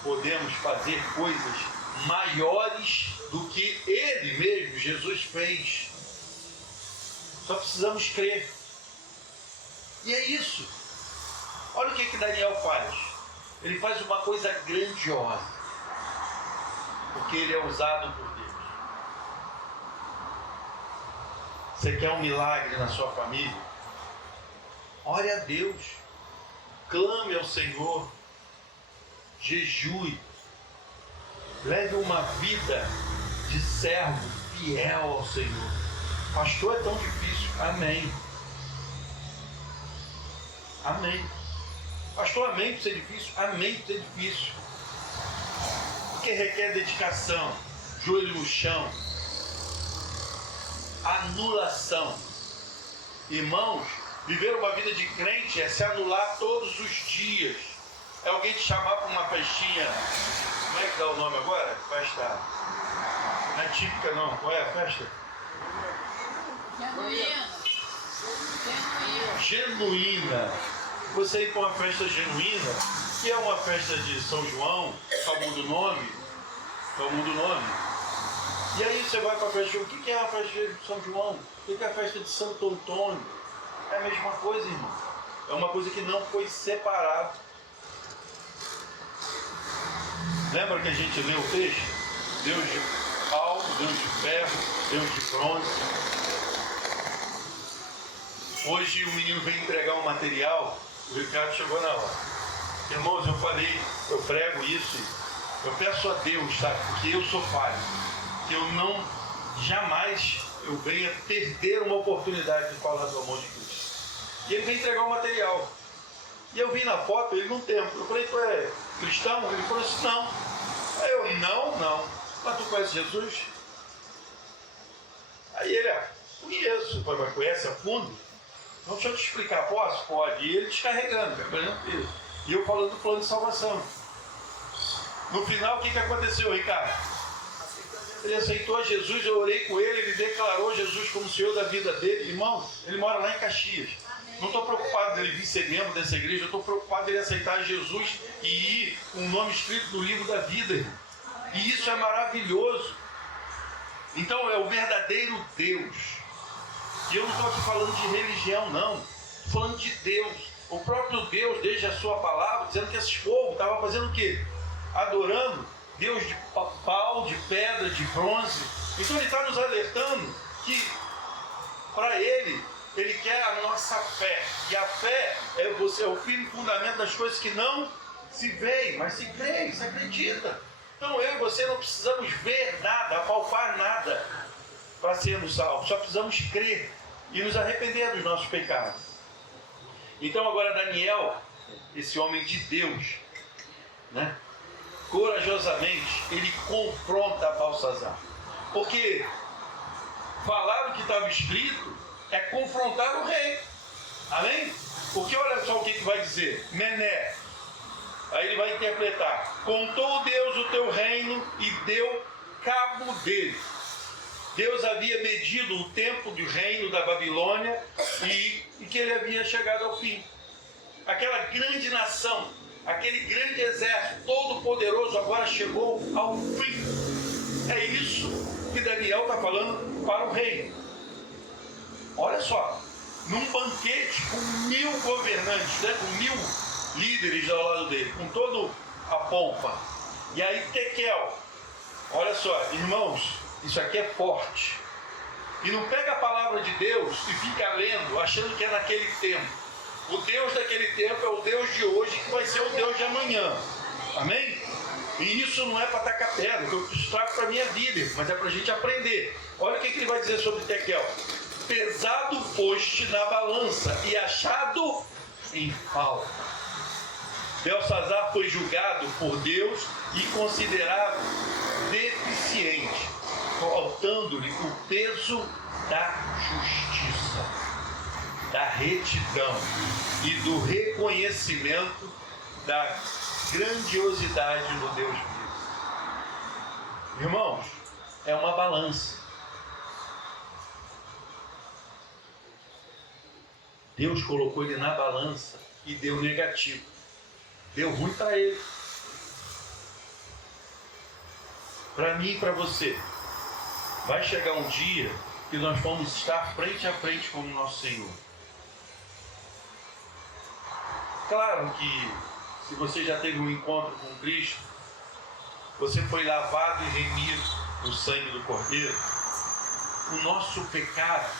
podemos fazer coisas maiores do que Ele mesmo, Jesus, fez. Só precisamos crer. E é isso. Olha o que Daniel faz. Ele faz uma coisa grandiosa. Porque ele é usado por Deus. Você quer um milagre na sua família? Ore a Deus. Clame ao Senhor. Jejue. Leve uma vida de servo fiel ao Senhor. Pastor, é tão difícil. Amém. Amém. Pastor, amém por ser difícil? Amém por ser difícil. Porque requer dedicação, joelho no chão, anulação. Irmãos, viver uma vida de crente é se anular todos os dias. É alguém te chamar para uma festinha Como é que dá o nome agora? Festa. Não é típica não. Qual é a festa? Genuína. Você ir para uma festa genuína, que é uma festa de São João, famoso nome. E aí você vai para a festa de João. O que é a festa de São João? O que é a festa de Santo Antônio? É a mesma coisa, irmão. É uma coisa que não foi separada. Lembra que a gente leu o texto? Deus de pau, Deus de ferro, Deus de bronze. Hoje o menino veio entregar um material, o Ricardo chegou na hora. Irmãos, eu prego isso, eu peço a Deus, tá? Porque eu sou falho, que eu não, jamais eu venha perder uma oportunidade de falar do amor de Cristo. E ele veio entregar o material. E eu vi na foto ele num templo. Eu falei, tu é cristão? Ele falou assim, não. Aí eu, não. Mas tu conhece Jesus? Aí ele, conheço. Eu falei, mas conhece a fundo? Então deixa eu te explicar, posso? Pode. E ele descarregando, e eu falando do plano de salvação. No final, o que aconteceu, Ricardo? Ele aceitou a Jesus, eu orei com ele, ele declarou Jesus como Senhor da vida dele. Irmão, ele mora lá em Caxias. Não estou preocupado dele vir ser membro dessa igreja, eu estou preocupado dele aceitar Jesus e ir com o nome escrito no livro da vida, irmão. E isso é maravilhoso. Então é o verdadeiro Deus. E eu não estou aqui falando de religião, não. Estou falando de Deus. O próprio Deus, desde a sua palavra, dizendo que esses povos estavam fazendo o quê? Adorando Deus de pau, de pedra, de bronze. Então ele está nos alertando que para ele quer a nossa fé. E a fé é o fim e fundamento das coisas que não se veem, mas se crê, se acredita. Então eu e você não precisamos ver nada, apalpar nada para sermos salvos. Só precisamos crer e nos arrepender dos nossos pecados. Então agora Daniel, esse homem de Deus, né, corajosamente, ele confronta Belsazar. Porque falar o que estava escrito é confrontar o rei. Amém? Porque olha só o que vai dizer. Mené. Aí ele vai interpretar. Contou Deus o teu reino e deu cabo dele. Deus havia medido o tempo do reino da Babilônia e que ele havia chegado ao fim. Aquela grande nação, aquele grande exército todo poderoso agora chegou ao fim. É isso que Daniel está falando para o rei. Olha só, num banquete com 1000 governantes, né, com 1000 líderes ao lado dele, com toda a pompa. E aí Tekel, olha só, irmãos, isso aqui é forte. E não pega a palavra de Deus e fica lendo, achando que é naquele tempo. O Deus daquele tempo é o Deus de hoje, que vai ser o Deus de amanhã. Amém? E isso não é para tacar pedra, que eu trago para a minha vida, mas é para a gente aprender. Olha o que ele vai dizer sobre Tekel. Pesado foste na balança e achado em falta. Belsazar foi julgado por Deus e considerado deficiente, faltando-lhe o peso da justiça, da retidão e do reconhecimento da grandiosidade do Deus vivo. Irmãos, é uma balança. Deus colocou ele na balança e deu negativo. Deu ruim para ele. Para mim e para você. Vai chegar um dia que nós vamos estar frente a frente com o nosso Senhor. Claro que se você já teve um encontro com Cristo, você foi lavado e remido no sangue do Cordeiro, o nosso pecado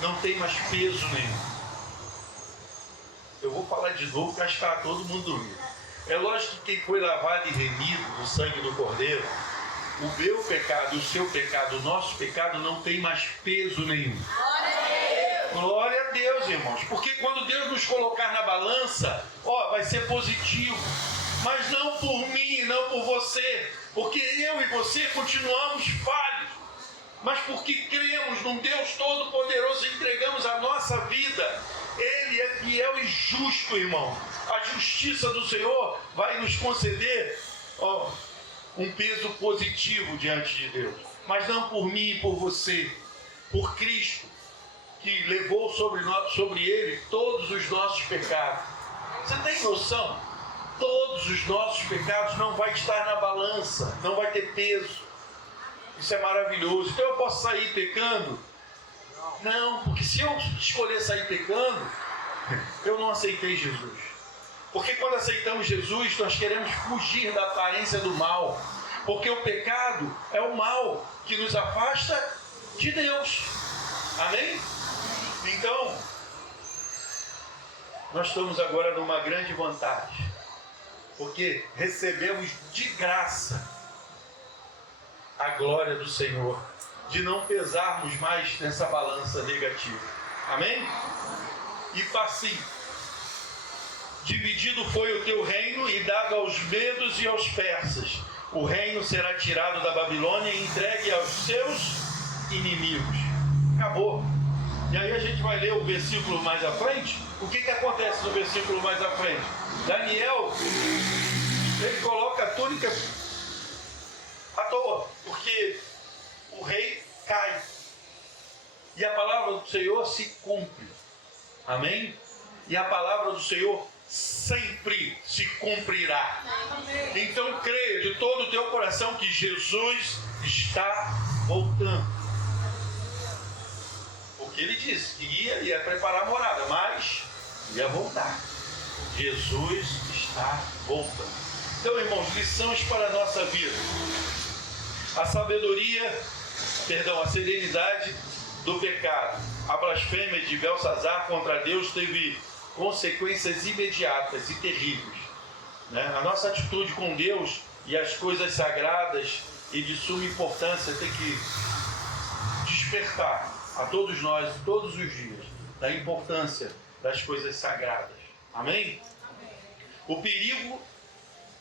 não tem mais peso nenhum. Eu vou falar de novo para estar todo mundo dormindo. É lógico que quem foi lavado e remido no sangue do Cordeiro, o meu pecado, o seu pecado, o nosso pecado não tem mais peso nenhum. Glória a Deus, irmãos. Porque quando Deus nos colocar na balança, vai ser positivo. Mas não por mim, não por você. Porque eu e você continuamos falhos. Mas porque cremos num Deus Todo-Poderoso e entregamos a nossa vida, Ele é fiel e justo, irmão. A justiça do Senhor vai nos conceder um peso positivo diante de Deus. Mas não por mim e por você, por Cristo, que levou sobre ele todos os nossos pecados. Você tem noção? Todos os nossos pecados não vai estar na balança, não vai ter peso. Isso é maravilhoso. Então eu posso sair pecando? Não, porque se eu escolher sair pecando, eu não aceitei Jesus. Porque quando aceitamos Jesus, nós queremos fugir da aparência do mal. Porque o pecado é o mal que nos afasta de Deus. Amém? Então, nós estamos agora numa grande vantagem. Porque recebemos de graça a glória do Senhor, de não pesarmos mais nessa balança negativa. Amém? E assim, dividido foi o teu reino e dado aos medos e aos persas. O reino será tirado da Babilônia e entregue aos seus inimigos. Acabou. E aí a gente vai ler o versículo mais à frente. O que acontece no versículo mais à frente? Daniel, ele coloca a túnica à toa, porque o rei cai. E a palavra do Senhor se cumpre. Amém? E a palavra do Senhor sempre se cumprirá. Então creia de todo o teu coração que Jesus está voltando. Porque ele disse que ia preparar a morada, mas ia voltar. Jesus está voltando. Então, irmãos, lições para a nossa vida. A serenidade do pecado. A blasfêmia de Belsazar contra Deus teve consequências imediatas e terríveis. A nossa atitude com Deus e as coisas sagradas e de suma importância tem que despertar a todos nós, todos os dias, da importância das coisas sagradas. Amém? O perigo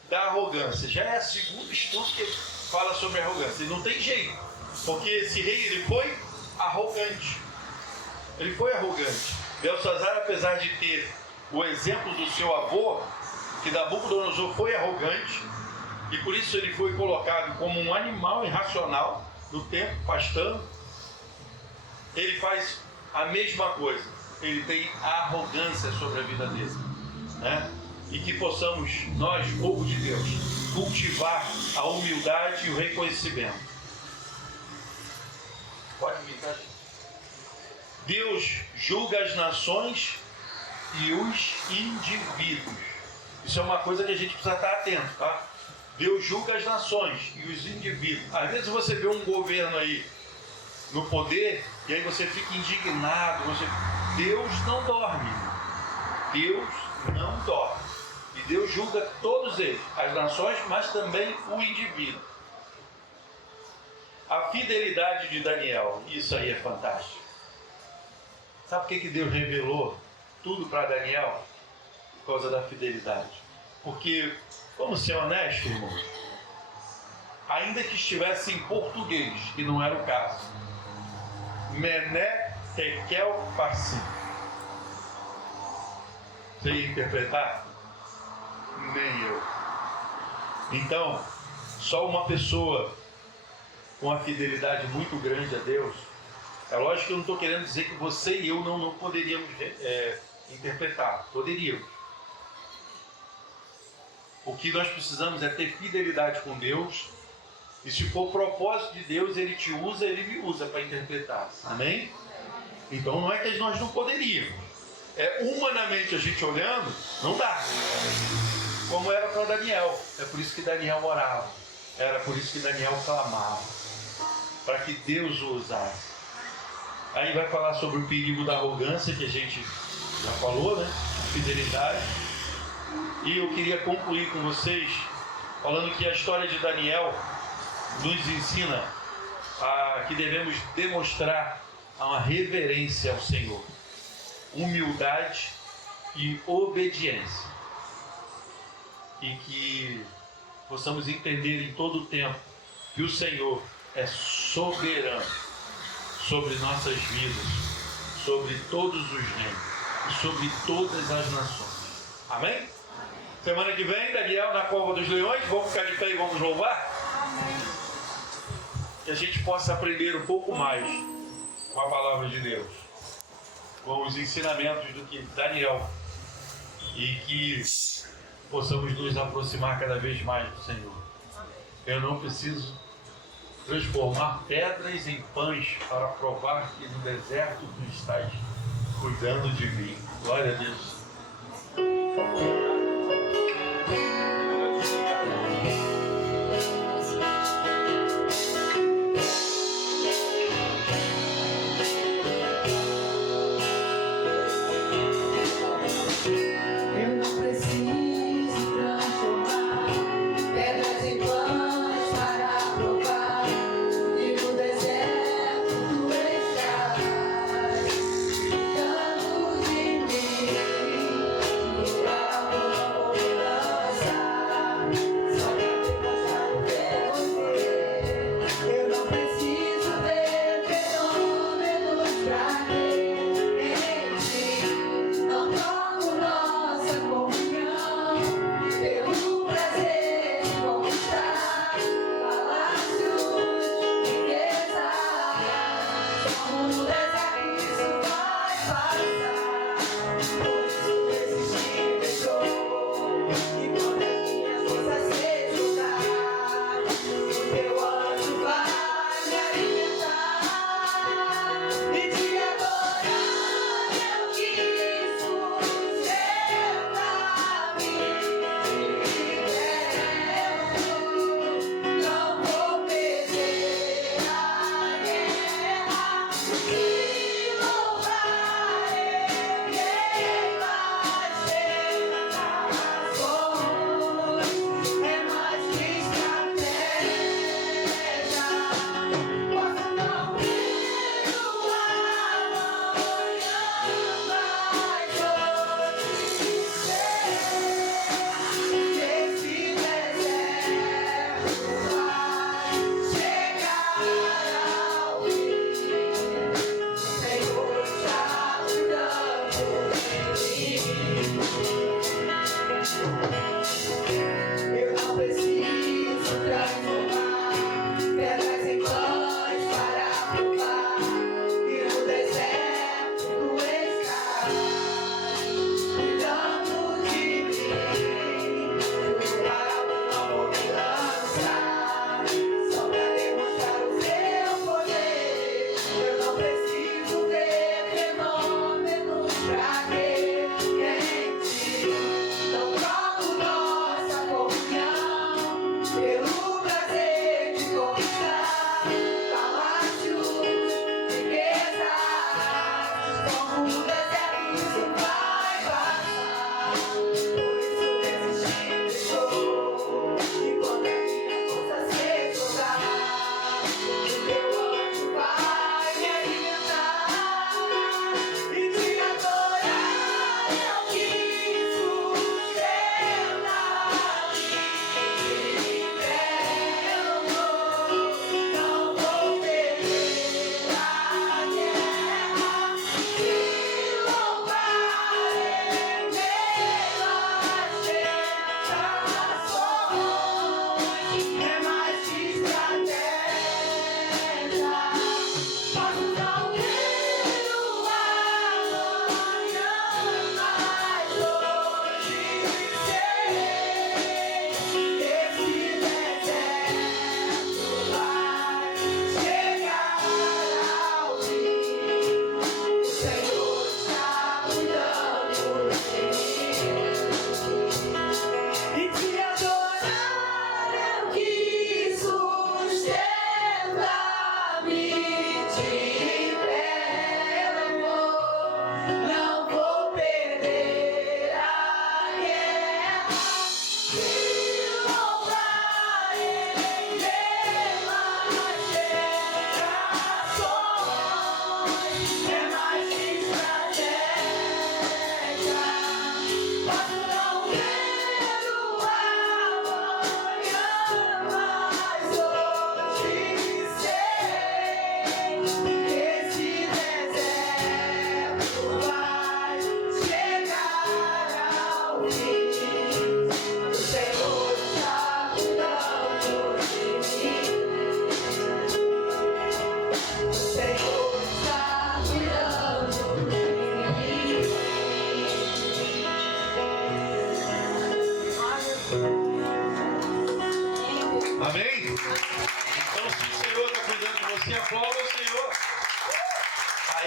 da arrogância. Já é o segundo estudo que fala sobre arrogância. E não tem jeito, porque esse rei ele foi arrogante. Ele foi arrogante. Belsazar, apesar de ter o exemplo do seu avô, que Nabucodonosor foi arrogante, e por isso ele foi colocado como um animal irracional no templo, pastando, ele faz a mesma coisa. Ele tem arrogância sobre a vida dele. E que possamos, nós, povo de Deus, cultivar a humildade e o reconhecimento. Pode vir, tá? Deus julga as nações e os indivíduos. Isso é uma coisa que a gente precisa estar atento, tá? Deus julga as nações e os indivíduos. Às vezes você vê um governo aí no poder e aí você fica indignado. Deus não dorme. Deus não dorme. E Deus julga todos eles, as nações, mas também o indivíduo. A fidelidade de Daniel, isso aí é fantástico. Sabe por que Deus revelou tudo para Daniel? Por causa da fidelidade. Porque, vamos ser honestos, irmãos, ainda que estivesse em português, que não era o caso, Mené, Tekel, Parsim. Você ia interpretar? Nem eu. Então, só uma pessoa com uma fidelidade muito grande a Deus. É lógico que eu não estou querendo dizer que você e eu não poderíamos interpretar. Poderíamos. O que nós precisamos é ter fidelidade com Deus. E se for propósito de Deus, Ele te usa, Ele me usa para interpretar. Amém? Então não é que nós não poderíamos. Humanamente a gente olhando, não dá. Como era para Daniel. É por isso que Daniel orava. Era por isso que Daniel clamava. Para que Deus o usasse. Aí vai falar sobre o perigo da arrogância, que a gente já falou, né? Fidelidade. E eu queria concluir com vocês falando que a história de Daniel nos ensina que devemos demonstrar uma reverência ao Senhor, humildade e obediência, e que possamos entender em todo o tempo que o Senhor é soberano sobre nossas vidas, sobre todos os reinos e sobre todas as nações. Amém? Semana que vem, Daniel na cova dos leões. Vamos ficar de pé e vamos louvar? Que a gente possa aprender um pouco mais com a palavra de Deus, com os ensinamentos do que Daniel, e que possamos nos aproximar cada vez mais do Senhor. Eu não preciso transformar pedras em pães para provar que no deserto tu estás cuidando de mim. Glória a Deus.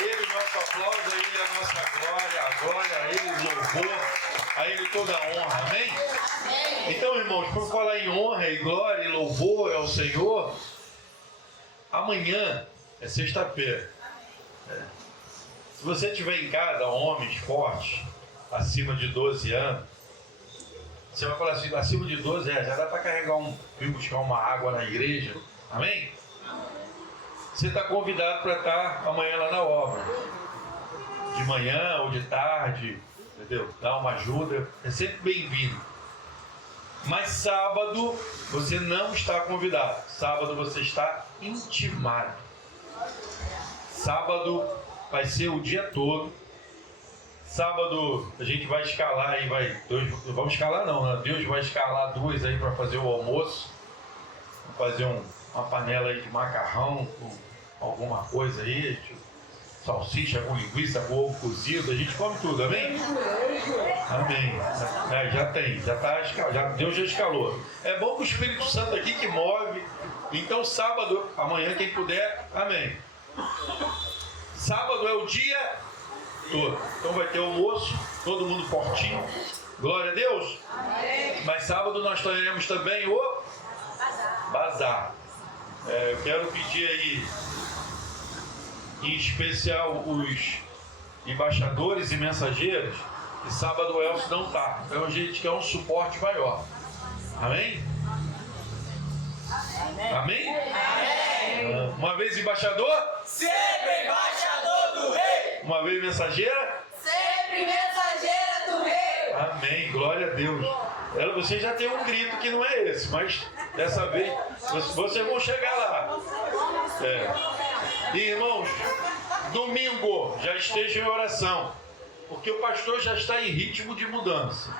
Ele o nosso aplauso, a Ele a nossa glória, a Ele o louvor, a Ele toda a honra, amém? Então, irmãos, por falar em honra e glória e louvor ao Senhor, amanhã é sexta-feira. Se você tiver em casa homens fortes, acima de 12 anos, você vai falar assim, acima de 12 já dá para carregar ir buscar uma água na igreja, amém? Você está convidado para estar amanhã lá na obra, de manhã ou de tarde, entendeu? Dá uma ajuda, é sempre bem-vindo. Mas sábado você não está convidado, sábado você está intimado. Sábado vai ser o dia todo. Sábado a gente vai escalar aí, vamos escalar não, né? Deus vai escalar 2 aí para fazer o almoço. Vamos fazer uma panela aí de macarrão com alguma coisa aí, tipo, salsicha com linguiça, com ovo cozido, a gente come tudo, amém? Amém. Já está escalado, Deus já escalou. É bom que o Espírito Santo aqui que move. Então sábado, amanhã quem puder, amém. Sábado é o dia todo. Então vai ter almoço, todo mundo fortinho. Glória a Deus. Mas sábado nós teremos também o bazar. Eu quero pedir aí, em especial os embaixadores e mensageiros, que sábado o Elcio não está. Então a gente quer um suporte maior. Amém? Amém? Amém. Uma vez embaixador? Sempre embaixador do rei. Uma vez mensageira? Sempre mensageira do rei. Amém, glória a Deus. Você já tem um grito que não é esse, mas dessa vez vocês vão chegar lá. E irmãos, domingo já esteja em oração, porque o pastor já está em ritmo de mudança.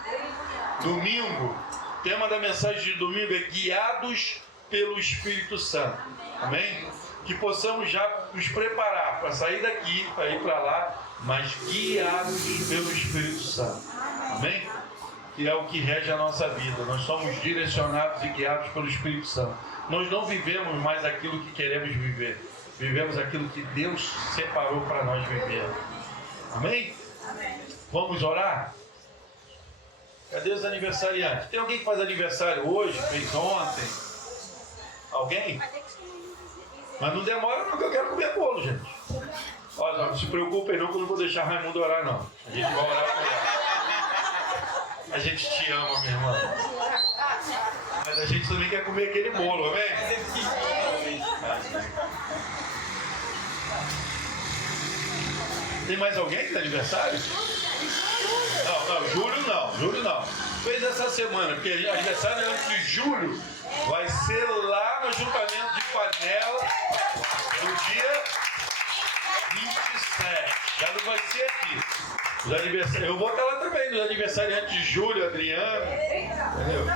Domingo, o tema da mensagem de domingo é guiados pelo Espírito Santo. Amém? Que possamos já nos preparar para sair daqui, para ir para lá, mas guiados pelo Espírito Santo. Amém? Que é o que rege a nossa vida. Nós somos direcionados e guiados pelo Espírito Santo. Nós não vivemos mais aquilo que queremos viver. Vivemos aquilo que Deus separou para nós viver. Amém? Vamos orar? Cadê os aniversariantes? Tem alguém que faz aniversário hoje? Fez ontem? Alguém? Mas não demora não, que eu quero comer bolo, gente. Olha, não se preocupem não, que eu não vou deixar Raimundo orar não. A gente vai orar por ela. A gente te ama, minha irmã. Mas a gente também quer comer aquele bolo, amém? Tem mais alguém que está aniversário? Não, Júlio não. Fez essa semana, porque aniversário antes de julho vai ser lá no ajuntamento de Panela, no dia 27. Já não vai ser aqui. Eu vou estar lá também, nos aniversariantes de Júlio, Adriano. Entendeu?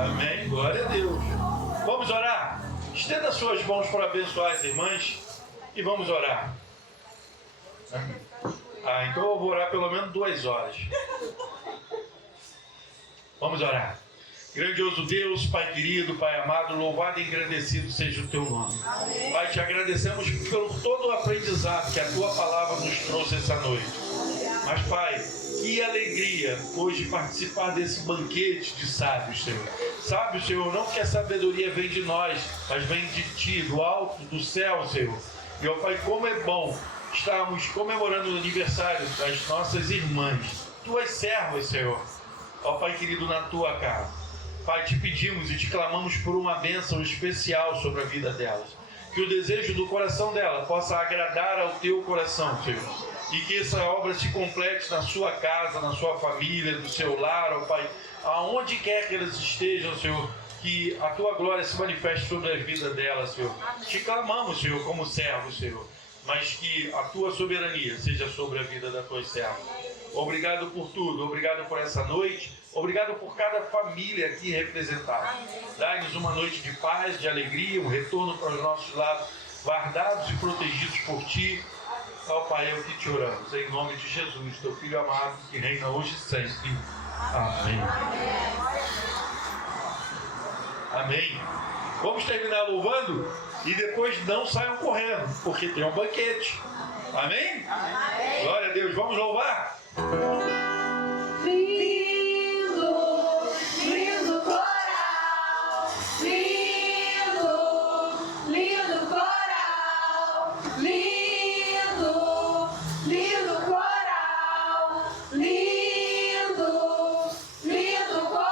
Amém, glória a Deus. Vamos orar? Estenda suas mãos para abençoar as irmãs e vamos orar. Então eu vou orar pelo menos 2 horas. Vamos orar. Grandioso Deus, Pai querido, Pai amado, louvado e engrandecido seja o Teu nome. Amém. Pai, te agradecemos por todo o aprendizado que a Tua palavra nos trouxe essa noite. Mas, Pai, que alegria hoje participar desse banquete de sábios, Senhor. Sábios, Senhor, não que a sabedoria vem de nós, mas vem de Ti, do alto, do céu, Senhor. E, ó Pai, como é bom estarmos comemorando o aniversário das nossas irmãs, Tuas servas, Senhor. Ó Pai querido, na Tua casa. Pai, te pedimos e te clamamos por uma bênção especial sobre a vida delas. Que o desejo do coração dela possa agradar ao Teu coração, Senhor. E que essa obra se complete na sua casa, na sua família, no seu lar, ó Pai. Aonde quer que elas estejam, Senhor, que a Tua glória se manifeste sobre a vida delas, Senhor. Te clamamos, Senhor, como servo, Senhor. Mas que a Tua soberania seja sobre a vida da Tua serva. Obrigado por tudo, obrigado por essa noite. Obrigado por cada família aqui representada. Dai-nos uma noite de paz, de alegria, um retorno para os nossos lados, guardados e protegidos por Ti. Ó Pai, é o que te oramos, em nome de Jesus, Teu Filho amado, que reina hoje e sempre. Amém. Amém. Vamos terminar louvando e depois não saiam correndo, porque tem um banquete. Amém? Amém? Glória a Deus. Vamos louvar? Lindo, lindo coral, lindo, lindo coral, lindo, lindo coral, lindo, lindo coral.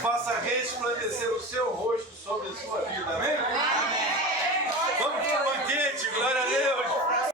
Faça resplandecer o seu rosto sobre a sua vida, amém?